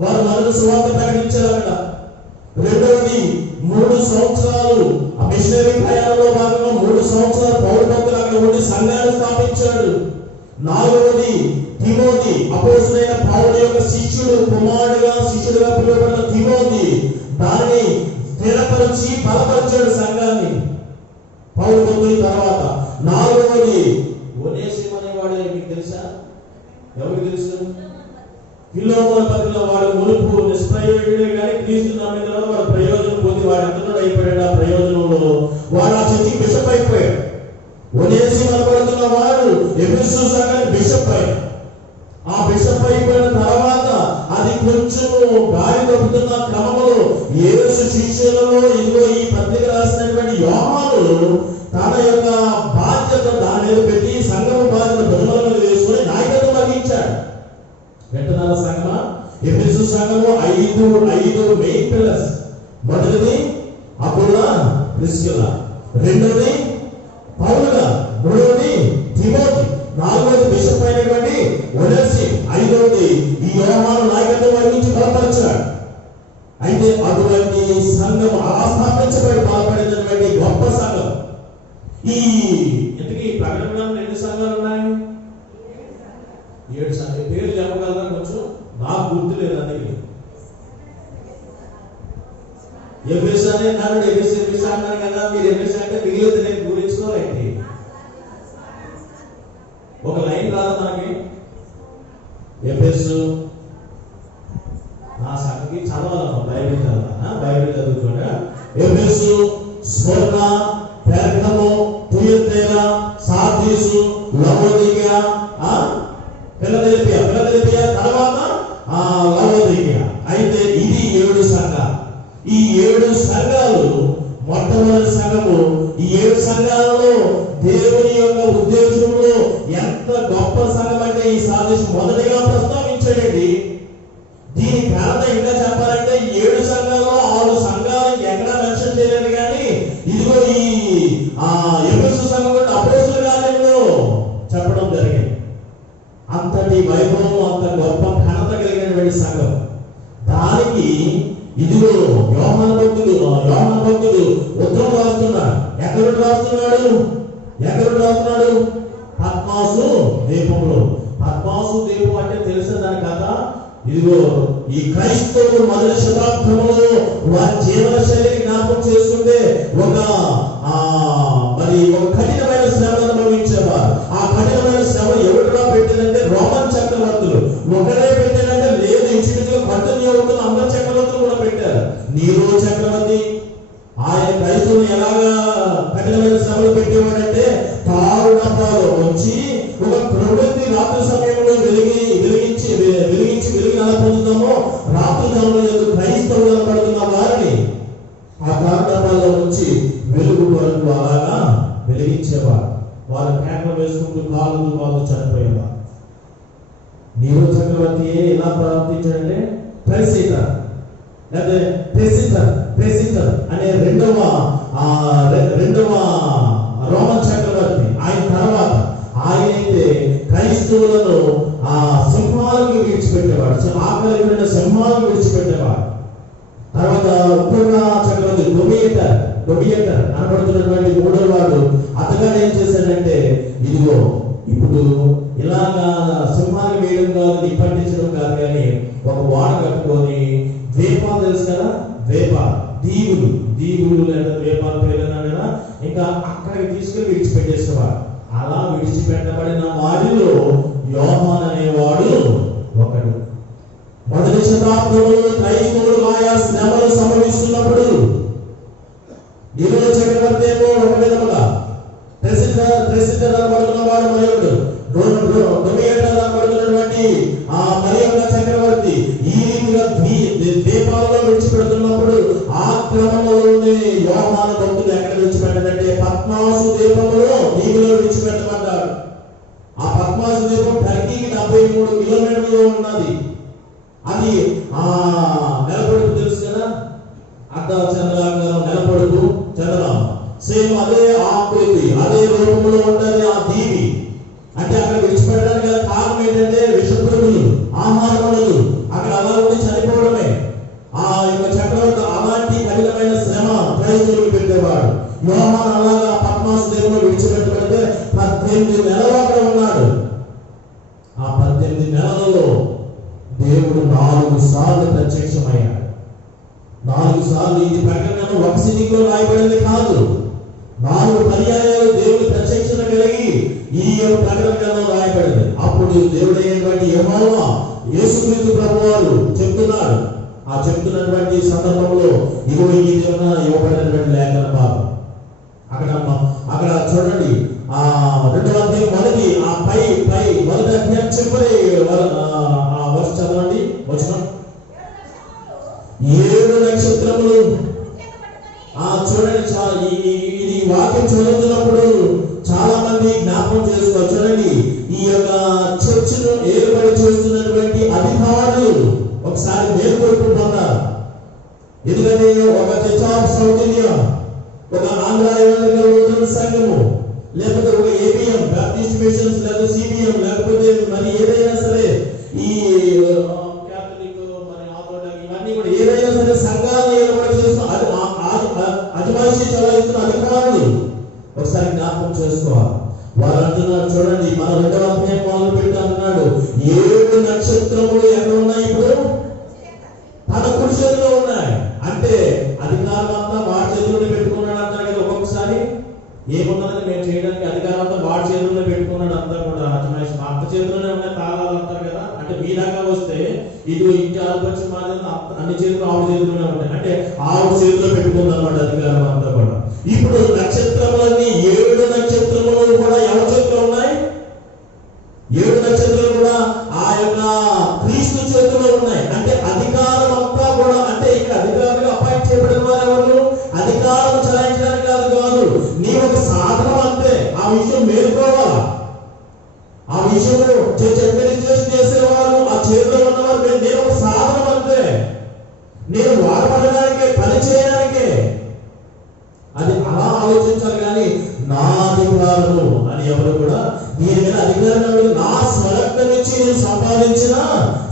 వారు మనకు సువార్త ప్రకటించారు అక్కడ. రెండవది 3 సంవత్సరాలు ఆ మిషనరీ ప్రయాణంలో భాగంగా 3 సంవత్సరాలు పౌలు భక్తులు అక్కడ ఉండి సంఘాన్ని స్థాపించాడు. నాలుగవది తిమోతి, అపోస్తలుడైన పౌలు యొక్క శిష్యుడుగా పిలువబడిన తిమోతి దానిని స్థిరపరిచి బలపరిచాడు సంఘాన్ని పౌలు భక్తుల తర్వాత. నాలుగవది ఒనేసిము అనేవాడు, మీకు తెలుసా? ఎవరికి తెలుసు? ఫిలోమోన పత్రికలో వాడు మునుపు నిష్ప్రయోజకుడే కానీ క్రీస్తు నమ్మిన తర్వాత వాడు ప్రయోజనం పొంది వాడు అంతనుడు అయిపోయాడు. ఆ ప్రయోజనంలో వాడు ఆ చర్చికి బిషప్ అయిపోయాడు. ఒనేసిము అనబడుతున్న వాడు ఎఫెసు సంఘానికి బిషప్ అయ్యాడు. ఆ బిషప్ అయిపోయిన తర్వాత అది కొంచెం గాలి తప్పుతున్న క్రమంలో యేసు శిష్యులలో ఇదిగో ఈ పత్రిక రాసినటువంటి యోహాను తన యొక్క బాధ్యత దాని మీద పెట్టి సంఘం బాధ్యత భుజముల మీద వేసుకొని నాయకత్వం వహించాడు. వెంటనే సంఘం ఎఫెసు సంఘము 5 మెయిన్ పిల్లర్స్. మొదటిది అపోల్లో ప్రిస్కిల్లా, రెండవది పౌలుగా, మూడవది తిమోతి, నాలుగవది బిషప్ అయినటువంటి ఒనేసిము, ఐదవది ఈ యోహాను నాయకత్వం వహించి బలపరిచాడు. అయితే అటువంటి సంఘం అలా స్థాపించబడి బలపడినటువంటి గొప్ప సంఘం. ఈ ఎందుకు ప్రకటనలో 2 సంఘాలు ఉన్నాయి, 7 సంఘాలు. పేరు చెప్పగలరా? కొంచెం నాకు గుర్తులేదు. అందుకే ఎఫెసు అనే నాడు ఎఫెసు అన్నారు కదా. మీరు ఎఫెసు అంటే మిగిలింది నేను గురించుకోలేండి. ఒక లైన్ రాదు మనకి. ఎఫెసు నా సంఘకి చదవాలమ్మా, బైబిల్ చదువుకోండి. ఎఫెసు, స్మరణ, పెర్గము, థియతైరా, సార్దీసు, లవోదికియా, ఫిలదెల్ఫియా తర్వాత లవోదికియా. అయితే ఇది 7 సంఘాలు. మొట్టమొదటి సంఘము ఈ 7 సంఘాలలో దేవుని యొక్క ఉద్దేశంలో ఎంత గొప్ప సంఘం అంటే ఈ సాదృశ్యం మొదటిగా ప్రస్తావించాడండి. దీని కారణం ఇంకా చెప్పాలంటే 7 సంఘాల్లో 6 సంఘాలు ఎక్కడా మెన్షన్ చేయలేదు, కానీ ఇదిగో ఈ ఎఫెసు సంఘం అపోస్తలుల కార్యంలో చెప్పడం జరిగింది. అంతటి వైభవం, అంత గొప్ప ఘనత కలిగినటువంటి సంఘం. దానికి ఇదిగో యోహాను భక్తుడు ఉత్తరం రాస్తున్నాడు. ఎక్కడ రాస్తున్నాడు? పద్మాసు ద్వీపంలో. పద్మాసు ద్వీపం అంటే తెలిసిన దాని కదా. ఇదిగో ఈ క్రైస్తవులు మొదటి శతాబ్దంలో వారి జీవన శైలిని జ్ఞాపకం చేసుకుంటే ఒక కఠినమైన శ్రమను అనుభవించేవారు. ఆ కఠినమైన శ్రమ ఎవరిగా పెట్టిందంటే రోమన్ చక్రవర్తులు. ఒకరే పెట్టారంటే లేదు, ఇంచుమించుగా కంటిన్యూ అవుతున్న అందరు చక్రవర్తులు కూడా పెట్టారు. నీరో చక్రవర్తి ఆయన క్రైస్తవులు ఎలాగా కఠినమైన శ్రమలు పెట్టేవాడంటే తారు డబ్బాలో వచ్చి ఒక ప్రవృత్తి రాత్రి సమయంలో వెలిగించి ఎలా పొందుతామో రాత్రి సమయంలో క్రైస్తవులు పడుతున్న వారిని ఆ తారు డబ్బాలో నుంచి వెలుగు వరకు అలాగా వెలిగించేవారు. వారు కేకలు వేసుకుంటూ కాలు చనిపోయేవారు. నీరో చక్రవర్తి ఎలా ప్రవర్తించాడంటే ప్రెసిటర్ అనే రెండవ రోమన్ చక్రవర్తి. ఆయన తర్వాత ఆయనైతే క్రైస్తవులను సింహాలకు విడిచిపెట్టేవాడు, ఆకలి సింహాలకు విడిచిపెట్టేవాడు. తర్వాత ఉత్తర చక్రవర్తి డొమియేటర్ అనబడుతున్నటువంటి 3వ వాడు. అతగాడు ఏం చేశాడంటే ఇదిగో ఇప్పుడు ఇలాగా సింహాన్ని వేయడం కాదు, నిప్పండించడం కాదు, కానీ ఒక వాడ కట్టుకొని ద్వీపాలు తెలుసు కదా, దీవులు లేదా ద్వీపాల పేర్లు కదా, ఇంకా అక్కడికి తీసుకెళ్లి విడిచిపెట్టేసేవాడు. అలా విడిచిపెట్టబడిన వాడిలో యోహాను అనేవాడు ఒకడు. మొదటి శతాబ్దంలో క్రైస్తవులు ఆయా శ్రమలు సంభవిస్తున్నప్పుడు నీరో చక్రవర్తి ఏమో ఒక విధముగా, ప్రెసిడెంట్ అనబడుతున్నవాడు మరొకడు, డొమియేటర్ అనబడుతున్నటువంటి మరి యొక్క చక్రవర్తి ఈ రీతిగా ద్వీపాలలో విడిచిపెడుతున్నప్పుడు ఆ క్రమంలోనే యోహాను భక్తుడు ఎక్కడ విడిచిపెట్టాడంటే పద్మాసు ద్వీపంలో దీవిలో విడిచిపెట్టబడ్డాడు. ఆ పద్మాసు ద్వీపం టర్కీకి 73 కిలోమీటర్లు ఉన్నది. అది నెలపొడుపు తెలుసు కదా, చంద్రాకారం నెలపొడుపు చంద్రం సేమ్ అదే ఆకృతి అదే రూపంలో ఉంటది ఆ దీవి. అంటే అక్కడ విడిచిపెట్టడానికి కారణం ఏంటంటే విషపురుగులు, ఆహారం ఉండదు, అక్కడ అలా ఉండి చనిపోవడమే. ఆ యొక్క చక్రవర్తి అలాంటి కఠినమైన శ్రమ క్రైస్తవులకు పెట్టేవాడు. యోహాను అలాగా పద్మాసు దేవుడు విడిచిపెట్టబడితే 18 నెలలు అక్కడ ఉన్నాడు. ఆ 18 నెలలలో దేవుడు 4 సార్లు ప్రత్యక్షమయ్యాడు. 4 సార్లు. ఇది ప్రకటనలో ఒక సిటీలో రాయబడింది కాదు, 4 పర్యాయాలు దేవుడు ప్రత్యక్షత కలిగి ఈ ప్రకటనలో రాయబడింది. అప్పుడు దేవుడు అయినటువంటి యెహోవా యేసుక్రీస్తు ప్రభువారు చెప్తున్నాడు. ఆ చెప్తున్నటువంటి సందర్భంలో ఇదిగో ఈ దిన ఇవ్వబడినటువంటి లేఖన భాగం అక్కడ చూడండి. 2వ అధ్యాయం మొదటి మొదటి అధ్యాయం చివరి వర్ష చదవండి. వచనం 7 నక్షత్రములు. చూడండి, ఇది వాక్యం చదువుతున్నప్పుడు చాలా మంది జ్ఞాపకం చేసుకోవాలి. చూడండి, ఈ యొక్క చర్చను ఏర్పాటు చేస్తున్నటువంటి అధికారులు ఒకసారి మేల్కొల్పు పొందారు. ఎందుకంటే ఒక చర్చ్ ఆఫ్ సౌత్ ఇండియా, ఒక ఆంధ్ర ఎవరికల్ సంఘము, లేకపోతే ఒక ఏబిఎం బాప్టిస్ట్ మిషన్స్, లేదా సిబిఎం, లేకపోతే మరి ఏదైనా సరే ఈ క్యాథలిక్ మరి ఆర్థోడాక్స్ ఇవన్నీ కూడా ఏదైనా సరే సంఘాలను ఏర్పాటు చేస్తున్న అజమాయిషీ చలాయిస్తున్న అధికారులు ఒకసారి జ్ఞాపకం చేసుకోవాలి. వారు అంటున్నారు, చూడండి, మన 2వ అధ్యాయం మొదలు పెట్టి అంటున్నాడు 7 నక్షత్రములు ఎక్కడ ఉన్నాయి? ఇప్పుడు తన కుడి చేతిలో ఉన్నాయి. అంటే అధికారం అంతా వాడి చేతుల్లో పెట్టుకున్నాడు అంటారు కదా. ఒక్కొక్కసారి ఏమున్నదని మేము చేయడానికి అధికారం అంతా వాడి చేతుల్లో పెట్టుకున్నాడు. అంతా కూడా అజమాయిషి మా అక్క చేతిలోనే ఉన్నాయి తాళాలు అంటారు కదా. అంటే మీ దాకా వస్తే ఇది ఇంటి ఆలోచన మాత్రం అన్ని చేతులు ఆవిడ చేతిలోనే ఉంటాయి. అంటే ఆవిడ చేతిలో పెట్టుకుంది అన్నమాట అధికారం అంతా కూడా. ఇప్పుడు నక్షత్రములన్నీ 7 నక్షత్రములు కూడా ఎవరి చేతిలో ఉన్నాయి? 7 నక్షత్రాలు కూడా ఆ యొక్క క్రీస్తు చేతిలో ఉన్నాయి. అంటే అధికారం అంతా కూడా, అంటే ఇక్కడ అధికారులుగా అపాయింట్ చేయబడిన వారు ఎవరు? అధికారం చలాయించిన కాదు, నీ ఒక సాధనం అంతే. ఆ విషయం మేలుకోవాలా. ఆ విషయంలో అడ్మినిస్ట్రేషన్ చేసేవారు, ఆ చేతిలో ఉన్నవారు, నేను ఒక సాధనం అంతే, నేను వాడబడడానికే, పని చేయడానికే. అది అలా ఆలోచించాలి. కానీ నా అధికారము అని ఎవరు కూడా దీని మీద అధికారం నా స్వరక్తం నుంచి నేను సంపాదించిన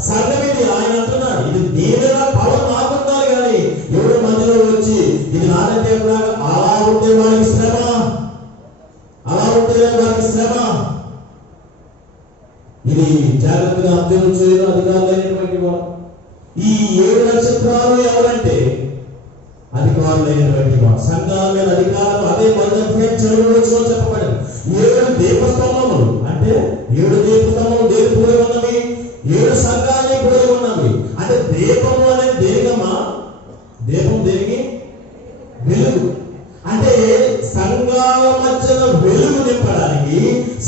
సంఘం ఇది. ఆయన అంటున్నాడు, ఇది నీ మీద పవర్ నాకుండాలి. కానీ ఎవరు మధ్యలో వచ్చి ఇది నాదంటే అలా ఉంటే వారికి శ్రమ, అలా ఉంటే వారికి శ్రమ. ఇది జాగ్రత్తగా అర్థం చేయడం అధికారులైనటువంటి వారు. ఈ 7 నక్షత్రాలు ఎవరంటే అధికారులైనటువంటి వారు, సంఘాల మీద అధికారం. అదే 10 చెప్పబడింది. 7 దీపస్తంభములు అంటే 7 దీపస్తంభములు దేని పోలి ఉన్నవి? 7 సంఘాలని పోలి ఉన్నవి. అంటే దీపము అనేది దేనికమ్మా? దీపం దేనికి? వెలుగు. అంటే సంఘాల మధ్యలో వెలుగు నింపడానికి,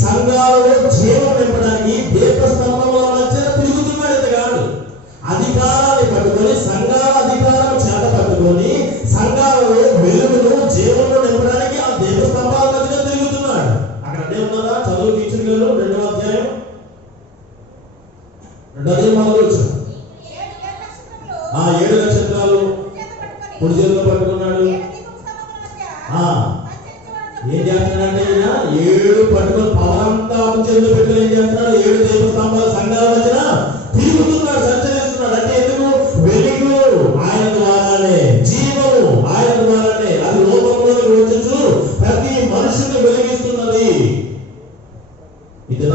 సంఘాలలో జీవం నింపడానికి దీపస్తంభముల మధ్య తిరుగుతున్నాడు కాదు. అధికారాన్ని పట్టుకొని, సంఘాల అధికారం చేత పట్టుకొని సంఘాలలో వెలుగును జీవము నింపడానికి ఆ దీపస్తంభాల మధ్యలో తిరుగుతున్నాడు. అక్కడ అదే ఉన్నదా? చదువు టీచర్ గారు 2వ అధ్యాయం 2వ మొదలు వచ్చు. ఆ 7 నక్షత్రాలు కుడి చేతిలో పట్టుకున్నాడు. ఏం చేస్తున్నాడంటే ఈయన 7 పట్టుకొని పవర్ అంతా చేతిలో పెట్టుకుని ఏం చేస్తున్నాడు? 7 దీపస్తంభాల సంఘాల మధ్యన తిరుగుతున్నాడు, సంచరిస్తున్నాడు. అంటే ఎందుకు? వెలుగు ఆయన ద్వారానే, జీవము ఆయన ద్వారానే. అది లోకంలోకి వచ్చుచు ప్రతి మనుషుని వెలిగిస్తున్నది. ఇది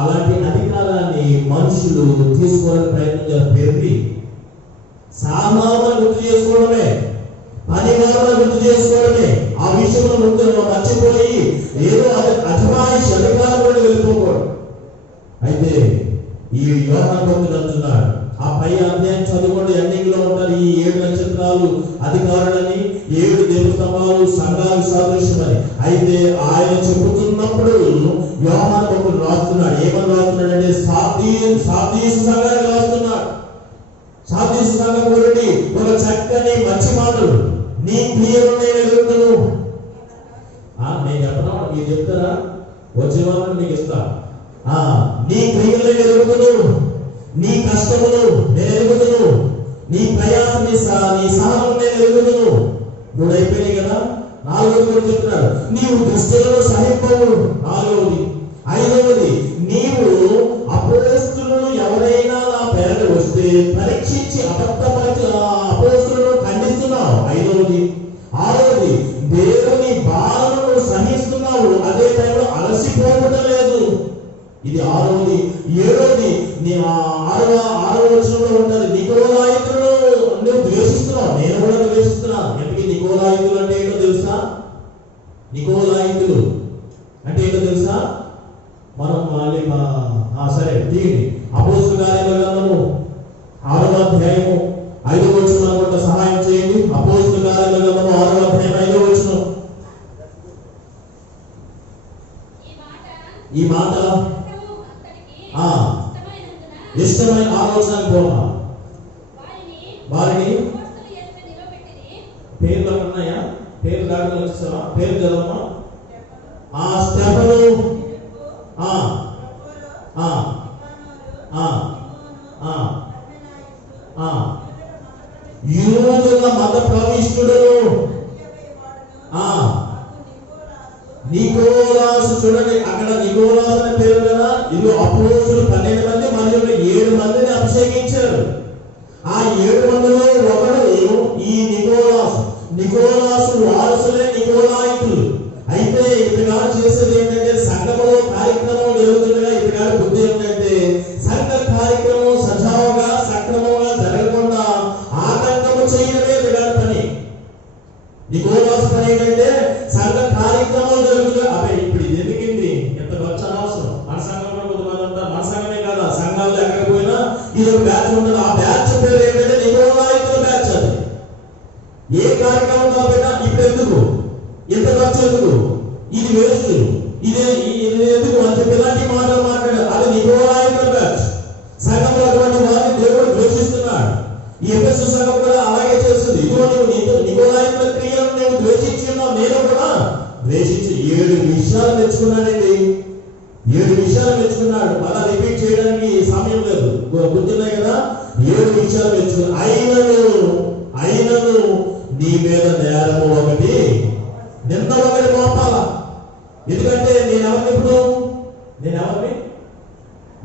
అలాంటి అధికారాన్ని మనుషులు తీసుకోవడానికి ప్రయత్నం చేస్తారు. సాధారణ గుర్తు చేసుకోవడమే, పనివారణ గుర్తు చేసుకోవడమే. ఆ విషయంలో ముందు మర్చిపోయి ఏదో అజమాయిషి అధికారం కూడా వెళ్ళిపోకూడదు. అయితే ఈ యోహాను భక్తుడు అంటున్నాడు, ఆ పై అధ్యాయం చదువుకోండి, ఎండింగ్ లో ఉంటారు ఈ 7 నక్షత్రాలు అధికారులని, 7 దీపస్తంభాలు సంఘాలు సాదృశ్యమని. అయితే ఆయన చెబుతున్నప్పుడు యోహాను భక్తుడు రాస్తున్నాడు. ఏమని రాస్తున్నాడు అంటే సార్దీసు సంఘానికి రాస్తున్నాడు. సార్దీసు సంఘం గురించి ఒక చక్కని మంచి మాటలు, నీ క్రియలు నేను ఎదుగుతాను. నేను చెప్పనా? మీరు చెప్తారా? వచ్చే వాళ్ళని మీకు ఇస్తా. నీ క్రియలు నేను ఎదుగుతాను, నీ కష్టములు నేను ఎదుగుతాను, నీ ప్రయాసం నీ సహనం నేను ఎదుగుతాను. 3 అయిపోయినాయి కదా. 4వది కూడా చెప్తున్నాడు, నీవు దుష్టులను సహింపవు. 4వది. 5వది, నీవు అపోస్తులను ఎవరైనా నా పేరు వస్తే పరీక్షించి అపోస్తులను ఖండిస్తున్నావు. 5వది. 6వది, దేవుని బాధలను సహిస్తున్నావు, అదే టైంలో అలసిపోవడం లేదు. ఇది 6వది. 7వది, ఆరవ వచనంలో ఉంటుంది, నికోలాయితులను నువ్వు ద్వేషిస్తున్నావు, నేను కూడా ద్వేషిస్తున్నాను. ఎందుకు? నికోలాయితులు అంటే ఏంటో తెలుసా? నికోలాయితులు అంటే ఏంటో తెలుసా? మనం మళ్ళీ సరే తీయండి. అపోస్తలుల కార్యముల గ్రంథము 6వ అధ్యాయము 5వ వచనం అనుకుంటా, సహాయం చేయండి. అపోస్తలుల కార్యముల గ్రంథము 6వ అధ్యాయం 5వ వచనం. ఈ మాట ఇష్టమైన ఆలోచనకు పోమా. వారిని పేర్లు ఉన్నాయా? పేర్లు దాకా వచ్చేసావా? పేరు చదవమా. స్టెఫను, యూదుల మత ప్రవిష్టుడును నికోలాసు. చూడండి, అక్కడ నికోలాసు అనే పేరు కదా. ఇది అపోస్తులు 12 మంది మరియు 7 మందిని అభిషేకించారు. ఆ 7 మందిలో ఒకడు ఈ నికోలాసు వారసులే నికోలాయితులు. అయితే ఇతగాడు చేసేది ఏంటంటే, సంఘములో కార్యక్రమం జరుగుతుండగా ఇతగాడు బుద్ధి ఏంటంటే, సంఘ కార్యక్రమం సజావుగా సక్రమంగా జరగకుండా ఆటంకము చేయడమే ఇతగాడు పని. నికోలాసు పని ఏంటంటే, సంఘ కార్యక్రమాలు జరుగుతుంది. అబ్బాయి ఇప్పుడు ఇది ఎందుకండి, ఎంత ఖర్చు అనవసరం. మన సంఘంలో కొంతమంది ఉంటారు, మన సంఘమే కాదా, సంఘాలు ఎక్కడ పోయినా ఇది ఒక బ్యాచ్ ఉంటుంది. ఆ బ్యాచ్ పేరు ఏంటంటే నికోలాయితుల బ్యాచ్. అది ఏ కార్యక్రమం కాబట్టి ఇప్పుడు ఎందుకు ఎంత ఖర్చు, ఎందుకు ఇది వేస్ట్, ఇది ఎందుకు అని చెప్పి ఇలాంటి మాటలు మాట్లాడారు. అది నికోలాయితుల బ్యాచ్. సంఘంలో అటువంటి వారిని దేవుడు ద్వేషిస్తున్నాడు. ఈ ఎఫెసు సంఘం కూడా అలాగే చేస్తుంది. ఇదిగో నువ్వు నికోలాయితుల క్రియలను నువ్వు ద్వేషించి ఉన్నావు, నేను కూడా ద్వేషించి 7 విషయాలు మెచ్చుకున్నాడండి. 7 విషయాలు మెచ్చుకున్నాడు. మళ్ళా రిపీట్ చేయడానికి సమయం లేదు, గుర్తున్నాయి కదా. 7 విషయాలు మెచ్చుకున్నాడు. అయినను నీ మీద నేరము ఒకటి, నిన్న ఒకటి మోపాలా. ఎందుకంటే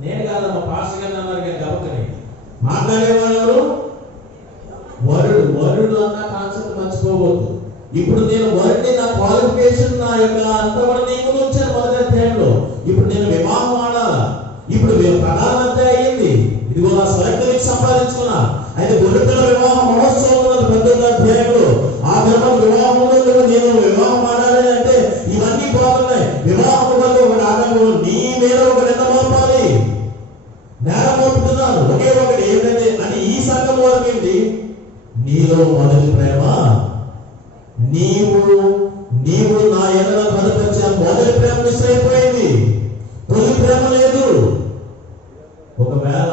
నేను కాదమ్మా, పాస్టర్ గారిని అన్నారు కానీ గబక్కని మాట్లాడేవాడు వరుడు అన్న కాన్సెప్ట్ మర్చిపోవద్దు. ఇప్పుడు నేను వరుడిని, నా క్వాలిఫికేషన్, నా యొక్క అంతవరకు నేను ఉంచాను మొదటి అధ్యాయంలో. ఇప్పుడు నేను వివాహం ఆడాలా. ఇప్పుడు ప్రధానమంత్రి అయ్యింది, ఇదిగో నా స్వయంగా సంపాదించుకున్నా. అయితే గొర్రెపిల్ల వివాహ మహోత్సవం ఉన్నది 12వ అధ్యాయంలో. ఆ వివాహంలో నేను వివాహం ఆడాలి అంటే ఇవన్నీ బాగున్నాయి. వివాహం వల్ల ఒకటి ఆటంకం, నీ మీద ఒకటి ఎంత మోపాలి, నేరం మోపుతున్నాను. ఒకే ఒకటి ఏంటంటే అని ఈ సంఘం వరకు ఏంటి, నీలో మొదటి ప్రేమ, నీవు నా ఎడల కనపరిచే మొదటి ప్రేమ మిస్ అయిపోయింది. తొలి ప్రేమ లేదు. ఒకవేళ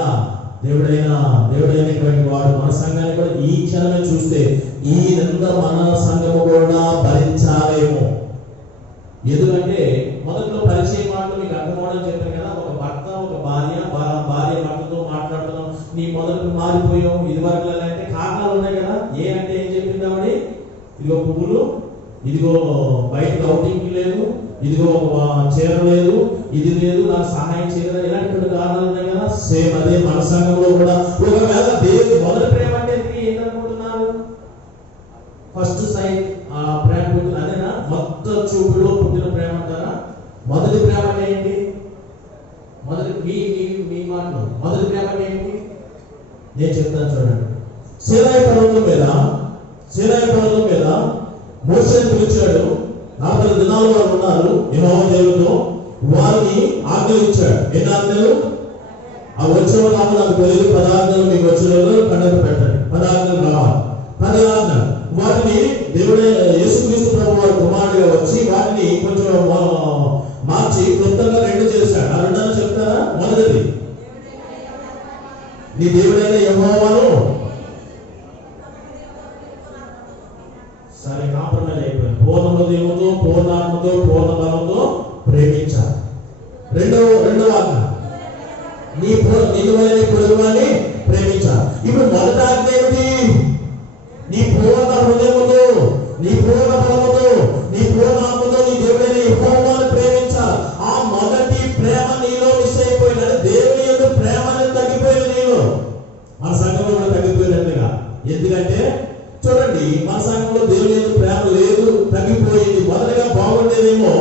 దేవుడైనటువంటి వాడు మన సంఘాన్ని కూడా ఈ క్షణమే చూస్తే ఈ నింద మన సంఘము కూడా భరించాలేమో. ఎందుకంటే మొదట్లో పరిచయం మాటలు మీకు అర్థమవడం చెప్పాను కదా. ఒక భర్త, ఒక భార్య భర్తతో మాట్లాడుతున్నాం, నీ మొదటి మారిపోయాం ఇది వరకు అంటే కారణాలు ఉన్నాయి కదా. అంటే ఏం చెప్పింది ఆవిడ, ఇదిగో పువ్వులు, ఇదిగో బయట అవుటింగ్ లేదు, ఇదిగో చీర లేదు, ఇది లేదు, నాకు సహాయం చేయలేదు, ఇలాంటి కారణాలు ఉన్నాయి కదా. సేమ్ అదే మన సంఘంలో కూడా ఒకవేళ దేవుడు మొదటి ప్రేమ అంటే ఏంటనుకుంటున్నారు, ఫస్ట్ సైడ్ ప్రేమ పుట్టిన అదేనా, మొత్తం చూపులో పుట్టిన ప్రేమ అంటారా? మొదటి ప్రేమ అంటే ఏంటి? మీ మాటలు మొదటి ప్రేమ అంటే ఏంటి నేను చెప్తాను చూడండి. సీనాయి పర్వతం మీద మోషేని పిలిచాడు. 40 దినాలు వారు ఉన్నారు యెహోవా దేవునితో. వారిని ఆజ్ఞలు ఇచ్చాడు. ఎన్ని ఆజ్ఞలు? ఆ వచ్చిన వాళ్ళు నాకు తెలియదు, 10 ఆజ్ఞలు మీకు వచ్చిన కండకు పెట్టండి. 10 ఆజ్ఞలు రావాలి. 10 ఆజ్ఞలు వాటిని దేవుడే యేసుక్రీస్తు ప్రభు వారి కుమారుడిగా వచ్చి వాటిని కొంచెం మార్చి క్లుప్తంగా 2 చేశాడు. ఆ 2 చెప్తారా? మొదటిది, నీ దేవుడైన యెహోవాను, సరే కాంప్రమైజ్ అయిపోయింది, పూర్ణ హృదయముతో, పూర్ణాత్మతో, పూర్ణ బలంతో ప్రేమించాలి. రెండవ ఆజ్ఞ, నిన్ను వలె నీ పొరుగువారిని ప్రేమించాలి. ఇప్పుడు మొదటి ఆజ్ఞ ఏమిటి? నీ పూర్ణ హృదయముతో, నీ పూర్ణ బలముతో, నీ పూర్ణ ఆత్మతో నీ దేవుడైన యెహోవాను ప్రేమించాలి. ఆ మొదటి ప్రేమ నీలో మిస్ అయిపోయింది. అంటే దేవుని యొక్క ప్రేమ అనేది తగ్గిపోయింది నీలో. మన సంఘంలో కూడా తగ్గిపోయినట్టుగా. ఎందుకంటే చూడండి, మన సంఘంలో దేవుని యొక్క ప్రేమ లేదు, తగ్గిపోయింది. మొదటిగా బాగుండేదేమో,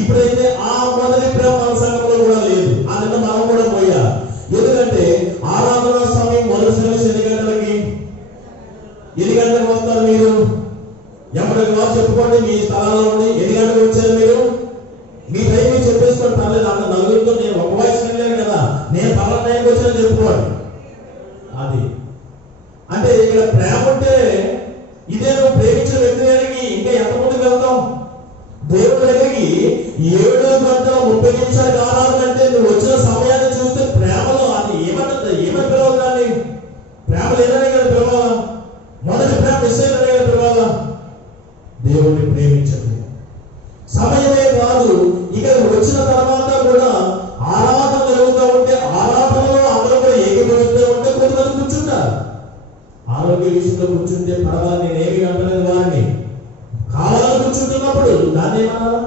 ఇప్పుడైతే ఆ మొదటి ప్రేమ మన సంఘంలో కూడా లేదు. అందులో మనం కూడా పోయా. ఎందుకంటే ఆరాధన సమయం మొదటి సర్వీస్ ఎన్ని గంటలకు వస్తారు మీరు? ఎప్పటికి వారు చెప్పుకోండి, మీ స్థలాల్లో ఉండి ఎన్ని గంటలకు వచ్చారు మీరు? మీ టైం మీరు చెప్పేసుకోండి, పర్లేదు. అంత నలుగురితో నేను ఒక వయసు వెళ్ళాను కదా, నేను పలానా టైంకి వచ్చాను చెప్పుకోండి. అది అంటే ఇక్కడ ప్రేమ ఉంటే ఇదే నువ్వు ప్రేమించిన వ్యక్తి దగ్గరికి ఇంకా ఎంతమందికి వెళ్తాం? దేవుడి దగ్గరికి 7:30 ఆరాధన అంటే నువ్వు వచ్చిన సమయాన్ని చూస్తే ప్రేమలో అది ఏమని పిలవాలి? దాన్ని ప్రేమ లేదనే కదా పిలవాలా? మొదటి ప్రేమ మిస్ అయిననే కదా పిలవాలా? దేవుడిని ప్రేమించండి. సమయమే కాదు, ఇక్కడ వచ్చిన తర్వాత కూడా ఆరాధన జరుగుతూ ఉంటే ఆరాధనలో అందరూ కూడా ఏకీభవిస్తూ ఉంటే కొంతమంది కూర్చుంటారు. ఆరోగ్య విషయంలో కూర్చుంటే పర్వాలేదు, నేనేమి అంటలేదు వారిని. కావాలని కూర్చుంటున్నప్పుడు దాన్ని ఏమన్నా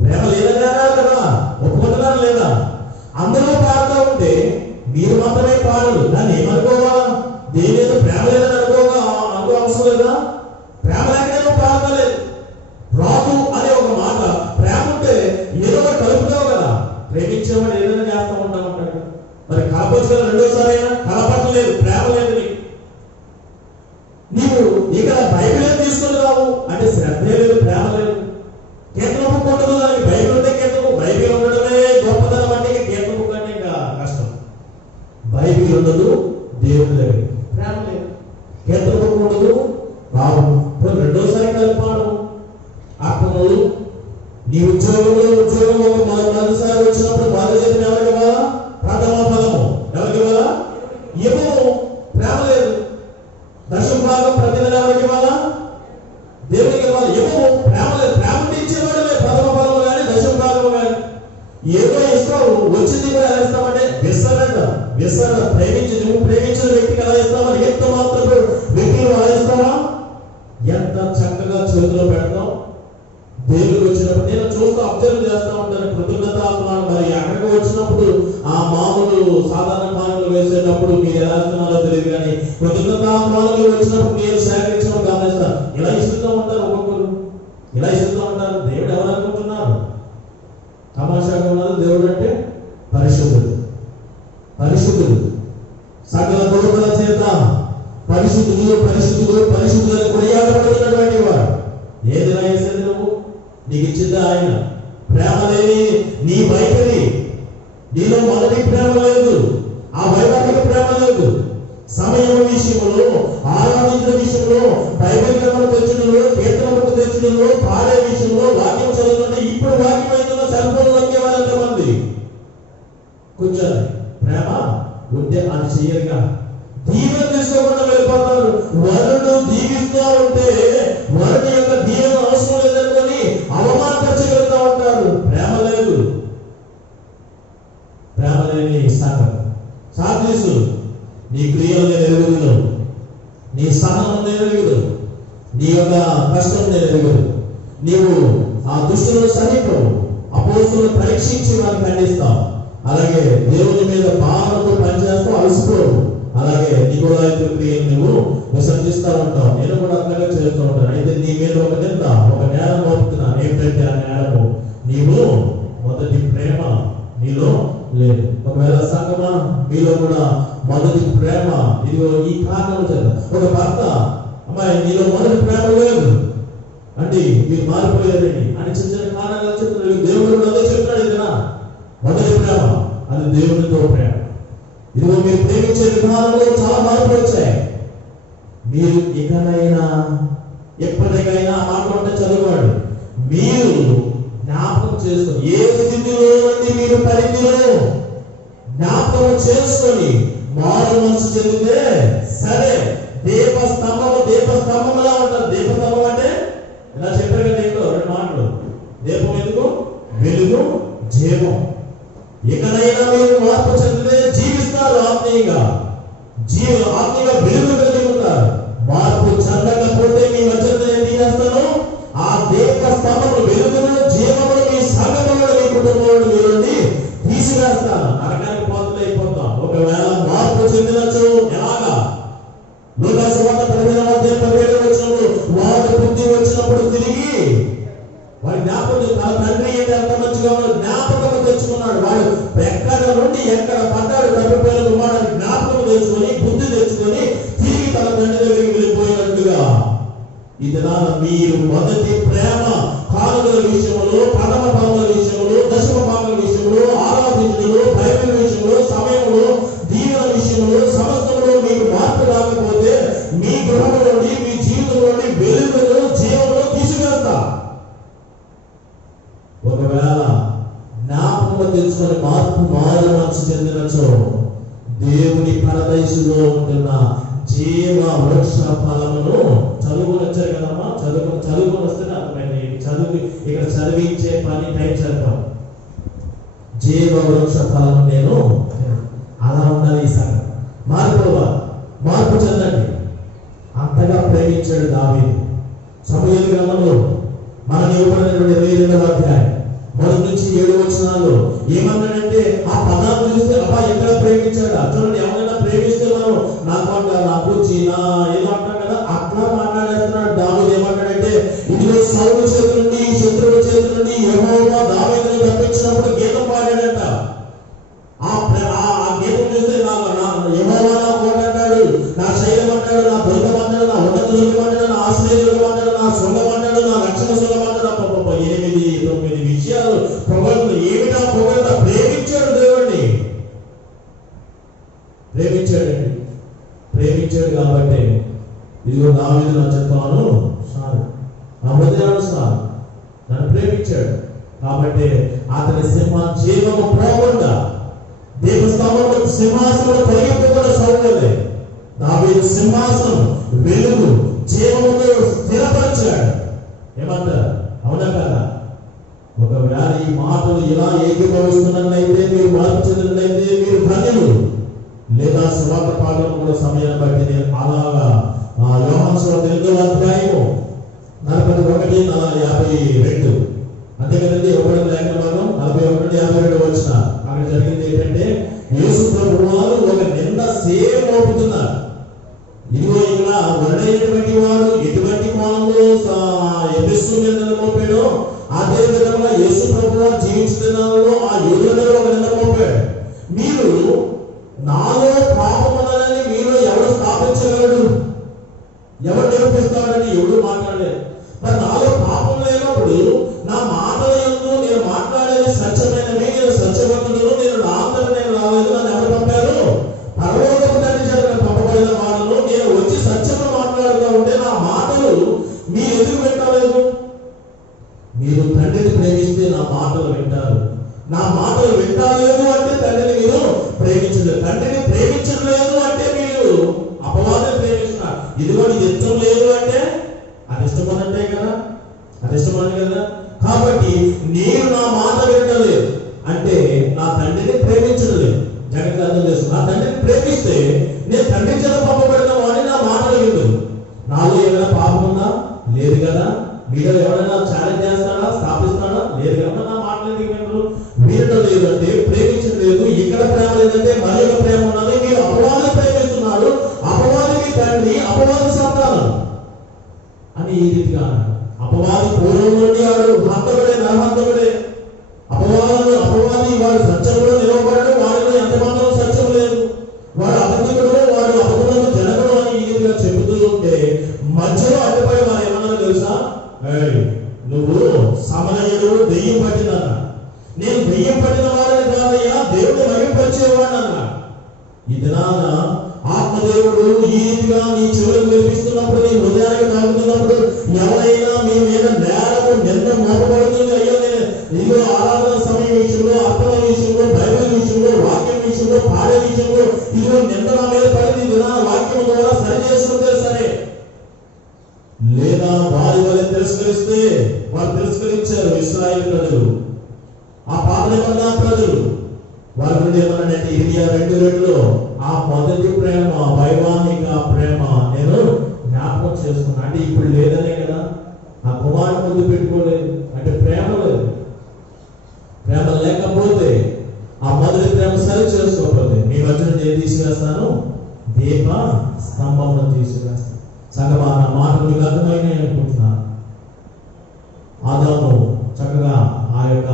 ప్రేమ లేదని అన్నారు కదా, ఒప్పుకుంటున్నారు లేదా? అందరూ పాడుతూ ఉంటే మీరు మాత్రమే పాడరు, దాన్ని ఏమనుకోవాలా? దేని మీద ప్రేమ లేదని అనుకో అవసరం లేదా? ప్రేమ లేకనే పాడలేదు. రాదు అనే ఒక మాట, ప్రేమ ఉంటే ఏదో ఒకటి కలుపుతావు కదా. ప్రేమించేవాడు ఏదైనా చేస్తూ ఉంటాడు. మరి కలపచ్చు కదా, రెండోసారి అయినా కలపట్లేదు, ప్రేమ లేదు నీవు ఇక్కడ బైబిల్ తీసుకుని రావు అంటే శ్రద్ధే లేదు, ప్రేమ లేదు. కీర్తన బుక్ ఉండదు, దానికి బైబిల్ ఉంటే కీర్తన, బైబిల్ ఉండడమే గొప్పతనం అంటే కీర్తన బుక్ అంటే ఇంకా కష్టం. బైబిల్ ఉండదు, దేవుడి దగ్గర ప్రేమ లేదు, కీర్తన బుక్ ఉండదు, రావు. ఇప్పుడు రెండోసారి కలిపాడు ఆత్మలు. నీ ఉద్యోగం ఒక మొదటిసారి వచ్చినప్పుడు బాధ్యతను ఎవరికి ఇవ్వాలా? ప్రథమ ఫలము ఎవరికి ఇవ్వాలా? ఏమో ప్రేమ లేదు. దశమ భాగం ప్రతి నెల ఎవరికి ఇవ్వాలా? దేవునికి ఇవ్వాలి. ఏమో ప్రేమ లేదు. ప్రేమ ఇచ్చేవాడు ప్రేమిస్తాడా? నువ్వు ప్రేమించిన వ్యక్తికి ఎలా ఇస్తావా? ఎంత మాత్రం వ్యక్తులు ఎలా ఇస్తావా? ఎంత చక్కగా చేతిలో పెడతాం. దేవుడికి వచ్చినప్పుడు నేను చూస్తూ అబ్జర్వ్ చేస్తూ ఉంటాను. కృతజ్ఞతాత్మలు మరి ఎక్కడికి వచ్చినప్పుడు ఆ మామూలు సాధారణ పానీలు వేసేటప్పుడు మీరు ఎలా ఇస్తున్నారో తెలియదు, కానీ కృతజ్ఞతాత్మలు వచ్చినప్పుడు మీరు సేకరించడం గమనిస్తారు. ఇలా ఇస్తూ ఉంటారు, ఒక్కొక్కరు ఇలా ఇస్తూ ఉంటారు. దేవుడు ఎవరు అనుకుంటున్నారు? తమాషాగా ఉన్నారు. దేవుడు అంటే పరిశుద్ధుడు, పరిశుద్ధుడు, సకల కొడుకుల చేత పరిశుద్ధుడు పరిశుద్ధుడు పరిశుద్ధులను కొనియాడబడుతున్నటువంటి వాడు. ఏది రాయేసేది నువ్వు? నీకు ఇచ్చిందా ఆయన? ప్రేమ లేని నీ వైఖరి, నీలో మొదటి ప్రేమ లేదు, ఆ వైవాహిక ప్రేమ లేదు. సమయం విషయంలో, ఆరాధించిన విషయంలో, బైబిల్ గ్రంథం తెచ్చడంలో, కీర్తనలకు తెచ్చడంలో, పాడే విషయంలో, వాక్యం చదువుతుంటే ఇప్పుడు వాక్యం అయితే సరిపోలకే వారు ఎంతమంది కూర్చొని ప్రేమ ఉంటే అది చెయ్యరుగా. దీవెన తీసుకోకుండా వెళ్ళిపోతారు. వరుడు దీవిస్తూ ఉంటే వరుడి యొక్క దీవెన అవసరం లేదనుకొని అవమానపరచగలుగుతూ ఉంటారు. ప్రేమ లేదు, ప్రేమ లేని సాధీసు నీ క్రియలు నేను ఎరుగుదును, నీ సహనం నేను ఎరుగుదు, నీ యొక్క కష్టం నేను ఎరుగుదు. నీవు ఆ దుష్టులను సహించవు, అపోస్తులను పరీక్షించి వారిని ఖండిస్తావు. అలాగే దేవుని మీద భావనతో పనిచేస్తూ అలసిపోవు. అలాగే నికోలాయితు క్రియలు నువ్వు విసర్జిస్తూ ఉంటావు. నేను కూడా అట్లాగే చేస్తూ ఉంటాను. అయితే నీ మీద ఒక నింద, ఒక నేరం మోపుతున్నాను. ఏంటంటే ఆ నేరము నీవు మొదటి ప్రేమ నీలో లేదు. ఒకవేళ సంగమా మీలో కూడా మొదటి ప్రేమ ఇదిగో ఈ కారణం చేత ఒక భర్త అమ్మాయి నీలో మొదటి ప్రేమ లేదు అంటే మీరు మారిపోయారండి అని చిన్న చిన్న కారణాలు చెప్తున్నారు. దేవుడు కూడా అదే చెప్తున్నాడు. ఇదేనా మొదటి ప్రేమ? అది దేవునితో ప్రేమ. ఇదిగో మీరు ప్రేమించే విధానంలో చాలా మార్పులు వచ్చాయి. మీరు ఇకనైనా ఎప్పటికైనా మాట్లాడితే చదివాడు మీరు జ్ఞాపకం చేసుకొని ఏ స్థితిలో నుండి మీరు పరిధిలో జ్ఞాపకం చేసుకొని మారు మనసు చెందితే సరే. దీపస్తంభంలా ఉంటారు. దీపస్తంభం అంటే ఇలా చెప్పారు కదా, ఏంటో రెండు మాటలు. దీపం ఎందుకు? వెలుగు, జీవం. ఇకనైనా మీరు మార్పు చెందితే జీవిస్తారు ఆత్మీయంగా, ఆత్మీయంగా వెలుగు కలిగి ఉంటారు. మార్పు చెందకపోతే మీ మధ్యలో ఏం చేస్తాను? ఆ దీప స్తంభములు, వెలుగును, జీవమును మీ సంఘములో, మీ కుటుంబంలో మీరుండి తీసివేస్తాను. నరకానికి పాత్రలు అయిపోతాం. ఒకవేళ మార్పు చెందినచ్చు ఎలాగా? లూకాసు సువార్త 15 వచ్చినప్పుడు వాడు బుద్ధి వచ్చినప్పుడు తిరిగి వాడి జ్ఞాపకం, తన తండ్రి ఏంటి అంత మంచిగా ఉన్నాడు, జ్ఞాపకం తెచ్చుకున్నాడు. వాడు ఎక్కడ నుండి ఎక్కడ పడ్డాడు తప్పిపోయిన కుమారుడు జ్ఞాపకం తెచ్చుకొని బుద్ధి తెచ్చుకొని తిరిగి తన తండ్రి దగ్గరికి వెళ్ళిపోయినట్టుగా ఈ దినాన మీరు మొదటి ప్రేమ కానుకల విషయంలో, ప్రథమ భాగముల విషయంలో, దశమ భాగముల విషయంలో, ఆరాధించడంలో, బైబిల్ విషయంలో, సమయంలో, దీవెన విషయంలో, సమస్తంలో మీకు మార్పు రాకపోతే మీ గృహం నుండి, మీ జీవితం నుండి వెలుగును, జీవమును తీసివేస్తా. ఒకవేళ జ్ఞాపకం తెచ్చుకొని మారు మనసు చెందినచో దేవుని పరదేశులో ఉంటున్న జీవ వృక్ష ఫలమును చదువుకొని వచ్చారు కదమ్మా. చదువుకొని వస్తేనే అర్థమైంది. చదువు ఇక్కడ చదివించే పని టైం చేద్దాం. జీవ వృక్ష ఫలము నేను అలా ఉండాలి. ఈ సంగతి మారిపోవాలి, మార్పు చెందండి. అంతగా ప్రేమించాడు దావీదు. సమూయేలు గ్రంథంలో మనకు ఇవ్వబడినటువంటి 22వ అధ్యాయం 1 నుంచి 7 వచనాల్లో ఏమన్నాడంటే ఆ పదాన్ని చూస్తే అబ్బా ఎక్కడ ప్రేమించాడా. చూడండి, ఎవరైనా ప్రేమిస్తే మనం నా పూచి నా ఏదో అంటాం కదా, అట్లా మాట్లాడేస్తున్నాడు దావీదు. ఏమంటాడంటే ఇదిగో సౌలు చేతి నుండి, శత్రువుల చేతి నుండి యెహోవా దావీదును తప్పించినప్పుడు గీతం పాడాడంట. ఆ గీతం చూస్తే యెహోవా నా కోట అంటాడు, నా శైలం అంటాడు, నా దుర్గం అంటాడు, నా ఉన్నత దుర్గం అంటాడు, నా ఆశ్రయదుర్గం అంటాడు, నా శృంగం అంటాడు, నా రక్షణ శృంగం అంటాడు. 8, 9 విషయాలు పొగలు. ఏమిటా పొగల? ప్రేమించాడు దేవుడిని, ప్రేమించాడండి. ప్రేమించాడు కాబట్టి ఇదిగో దావీదు నా చెప్తాను సార్, నా హృదయాలు సార్, నన్ను ప్రేమించాడు కాబట్టి అతని జీవము పోకుండా దీపస్తంభంలో సింహాసనం తొలగిపోకుండా సౌకర్యం దావీదు సింహాసనం వెలుగు జీవముతో స్థిరపరిచాడు. ఏమంటారు? అవునా కదా? ఒకవేళ ఈ మాటలు ఇలా ఏకీభవిస్తున్నట్లయితే, మీరు మార్పు చెందినట్లయితే మీరు ధన్యులు. సువార్త పాఠం కూడా సమయాన్ని బట్టి నేను అలాగా యోహాను సువార్త 8వ అధ్యాయము 41-52 అంతే కదండి. ఇవ్వబడిన లేఖన భాగం 41-52 వచ్చిన అక్కడ జరిగింది ఏంటంటే యేసు ప్రభువు వారు ఒక నింద సేమ్ మోపుతున్నారు. ఇదిగో ఇక్కడ వరుడైనటువంటి వాడు ఎటువంటి కోణంలో ఎపిస్తు మీద మోపాడో అదే విధంగా యేసు ప్రభువు వారు జీవించిన దినాల్లో ఆ యూదుల మీద ఒక నింద మోపాడు. మీరు నాలో పాపం ఉన్నదని మీలో ఎవరు స్థాపించగలడు? ఎవరు నిరూపిస్తాడని ఎవరు మాట్లాడలేదు. మరి నాలో పాపం లేనప్పుడు నా మాటల యందు నేను మాట్లాడేది సత్యమైనవి, నేను సత్యవంతుడు, నేను నా అంతటా నేను రాలేదు, నన్ను ఎవరు పంపారు? పరలోకపు తండ్రి చేత పంపబడిన వాడను. నేను వచ్చి సత్యము మాట్లాడుతూ ఉంటే నా మాటలు మీరు ఎందుకు వింటలేదు? మీరు తండ్రిని ప్రేమిస్తే నా మాటలు వింటారు. నా మాటలు వింటలేదు అంటే తండ్రిని మీరు ప్రేమించలేదు. తండ్రిని ప్రేమించలేదు అంటే మీరు అపవాదాన్ని ప్రేమిస్తున్నారు. ఇదిగో నీకు ఇష్టం లేదు అంటే అది ఇష్టమన్నట్టే కదా, అది ఇష్టమని కదా. కాబట్టి నేను నా మాట వినలేదు అంటే నా తండ్రిని ప్రేమించడం లేదు. జగన్ అర్థం చేస్తుంది. నా తండ్రిని ప్రేమిస్తే నేను తండ్రి చేత పంపబడిన వాడిని నా మాటలు విందు. నాలో ఏమైనా పాపం ఉందా? లేదు కదా. మీలో ఎవరైనా ఛాలెంజ్ చేస్తాడా, స్థాపిస్తాడా? లేదు కదా. నా మాటలు ఎందుకు వినరు? వినడం లేదంటే ప్రేమించడం లేదు. ఇక్కడ ప్రేమ లేదంటే మరి ఒక ప్రేమ ఉన్నది. మీరు అపవాదాన్ని ప్రేమిస్తున్నారు. అపవాదికి తండ్రి, అపవాది సంతానం అని ఈ రీతిగా అపవాది పూర్వం నుండి వాడు హంతకుడే, నరహంతకుడే. అపవాది వాడు సత్యంలో నిలవబడడు. వాడిలో ఎంతమాత్రం సత్యం లేదు. వాడు అబద్ధికుడు, వాడు అబద్ధులకు జనకుడు అని ఈ రీతిగా చెబుతూ ఉంటే మధ్యలో అడ్డుపడి వారు ఏమన్నా తెలుసా? నువ్వు సమరయుడు, దెయ్యం పట్టిందన్న. నేను దెయ్యం పట్టిన వాడిని కాదయ్యా, దేవుడు మహిమపరిచేవాడు అన్న. ఈ దినాన ఆత్మదేవుడు ఈ రీతిగా నీ చెవులకు వినిపిస్తున్నప్పుడు, నీ హృదయానికి తాగుతున్నప్పుడు ఎవరైనా మీ మీద నేరము నింద మోపబడుతుంది. అయ్యో నేను ఇదిగో ఆరాధన సమయం విషయంలో, అర్పణ విషయంలో, బైబిల్ విషయంలో, వాక్యం విషయంలో, పాడే విషయంలో ఇదిగో నింద నా మీద పడింది. దినాన వాక్యం ద్వారా సరి చేసుకుంటే సరే, లేదా వారి వల్ల తిరస్కరిస్తే వారు తిరస్కరించారు. ఇశ్రాయేలు ప్రజలు, ఆ పాత నిబంధన ప్రజలు, వారి నుండి ఏమన్నాడంటే ఇర్మియా 2:2 ఆ మొదటి ప్రేమ, వైవాహిక ప్రేమ నేను జ్ఞాపకం చేసుకున్నా. అంటే ఇప్పుడు లేదనే కదా. ఆ కుమారుడు ముందు పెట్టుకోలేదు అంటే ప్రేమ లేదు. ప్రేమ లేకపోతే ఆ మొదటి ప్రేమ సరి చేసుకోకపోతే మీ మధ్య నుంచి ఏం తీసుకువేస్తాను? దీప స్తంభంలో తీసుకువేస్తాను. సగం ఆ మాటలు మీకు అర్థమైనాయి అనుకుంటున్నాను. ఆదాము చక్కగా ఆ యొక్క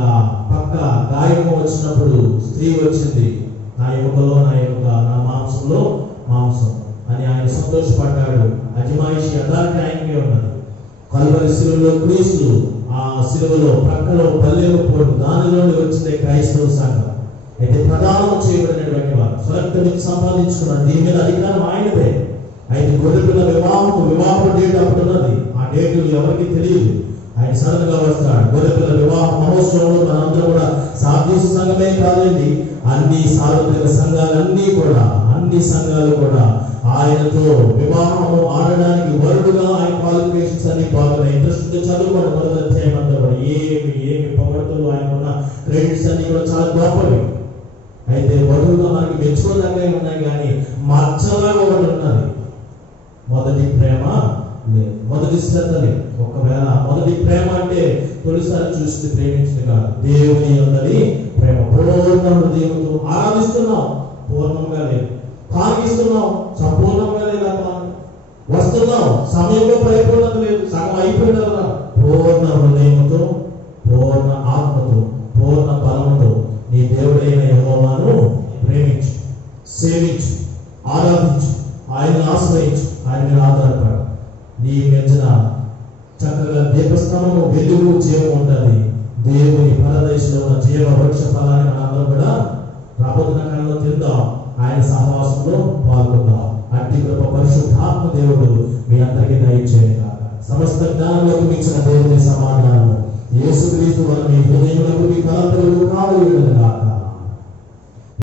పక్క గాయము వచ్చినప్పుడు స్త్రీ వచ్చింది, నా ఎముకలో నా మాంసంలో మాంసం అని ఆయన సంతోషపడ్డాడు. అజమాయిషి అదానికి ఆయనకే ఉన్నది. కల్వరి శిలువలో క్రీస్తు, ఆ శిలువలో ప్రక్కలో పల్లెలు పోటు, దానిలోని వచ్చింది క్రైస్తవ సంఘం. అయితే ప్రధానం చేయబడినటువంటి వారు స్వరక్తమిచ్చి సంపాదించుకున్నారు. దీని మీద అధికారం ఆయనదే. అయితే గొర్రెపిల్ల వివాహం డేట్ అప్పుడు ఉన్నది. ఆ డేటు ఎవరికి తెలియదు. ఆయన సడన్ గా వస్తాడు. గొర్రెపిల్ల వివాహ మహోత్సవంలో మనందరూ కూడా సాధ్యస సంఘమే కాదండి, అన్ని సార్వత్రిక అన్ని సంఘాలు కూడా ఆయనతో వివాహము ఆడడానికి వరుడుగా ఆయన క్వాలిఫికేషన్స్ అన్ని బాగున్నాయి. ఇంట్రెస్ట్ చదువుకోండి. మొదటి అధ్యాయం అంతా కూడా ఏమి పొగడ్తలు, ఆయనకున్న క్రెడిట్స్ అన్ని కూడా చాలా గొప్పవి. అయితే వరుడుగా మనకి మెచ్చుకోదగ్గవి ఉన్నాయి, కానీ మచ్చలా ఒకటి ఉన్నది. మొదటి ప్రేమ లేదు, మొదటి శ్రద్ధ లేదు. ఒకవేళ మొదటి ప్రేమ అంటే తొలిసారి చూసి ప్రేమించింది కాదు, దేవుని ఉన్నది ప్రేమ. పూర్ణ హృదయంతో ఆరాధిస్తున్నాం, పూర్ణంగా లేదు. కాగిస్తున్నాం, సంపూర్ణంగా లేదు. వస్తున్నాం, సమయంలో పరిపూర్ణత లేదు, సగం అయిపోయిన పూర్ణ హృదయంతో, పూర్ణ ఆత్మతో, పూర్ణ బలముతో నీ దేవుడైన యెహోవాను ప్రేమించు, సేవించు, ఆరాధించు, ఆయన ఆశ్రయించు, ఆయన మీద ఆధారపడు. నీ మధ్యన చక్కగా దీపస్తంభము, వెలుగు, జీవం ఉంటుంది. దేవుని పరదేశంలో ఉన్న జీవ వృక్ష ఫలాన్ని మనందరం కూడా రాబోతున్న కాలంలో తిందాం, ఆయన సహవాసంలో పాల్గొందాం. అట్టి కృప పరిశుద్ధాత్మ దేవుడు మీ అందరికీ దయచేయగా సమస్త జ్ఞానంలోకి మించిన దేవుని సమాధానం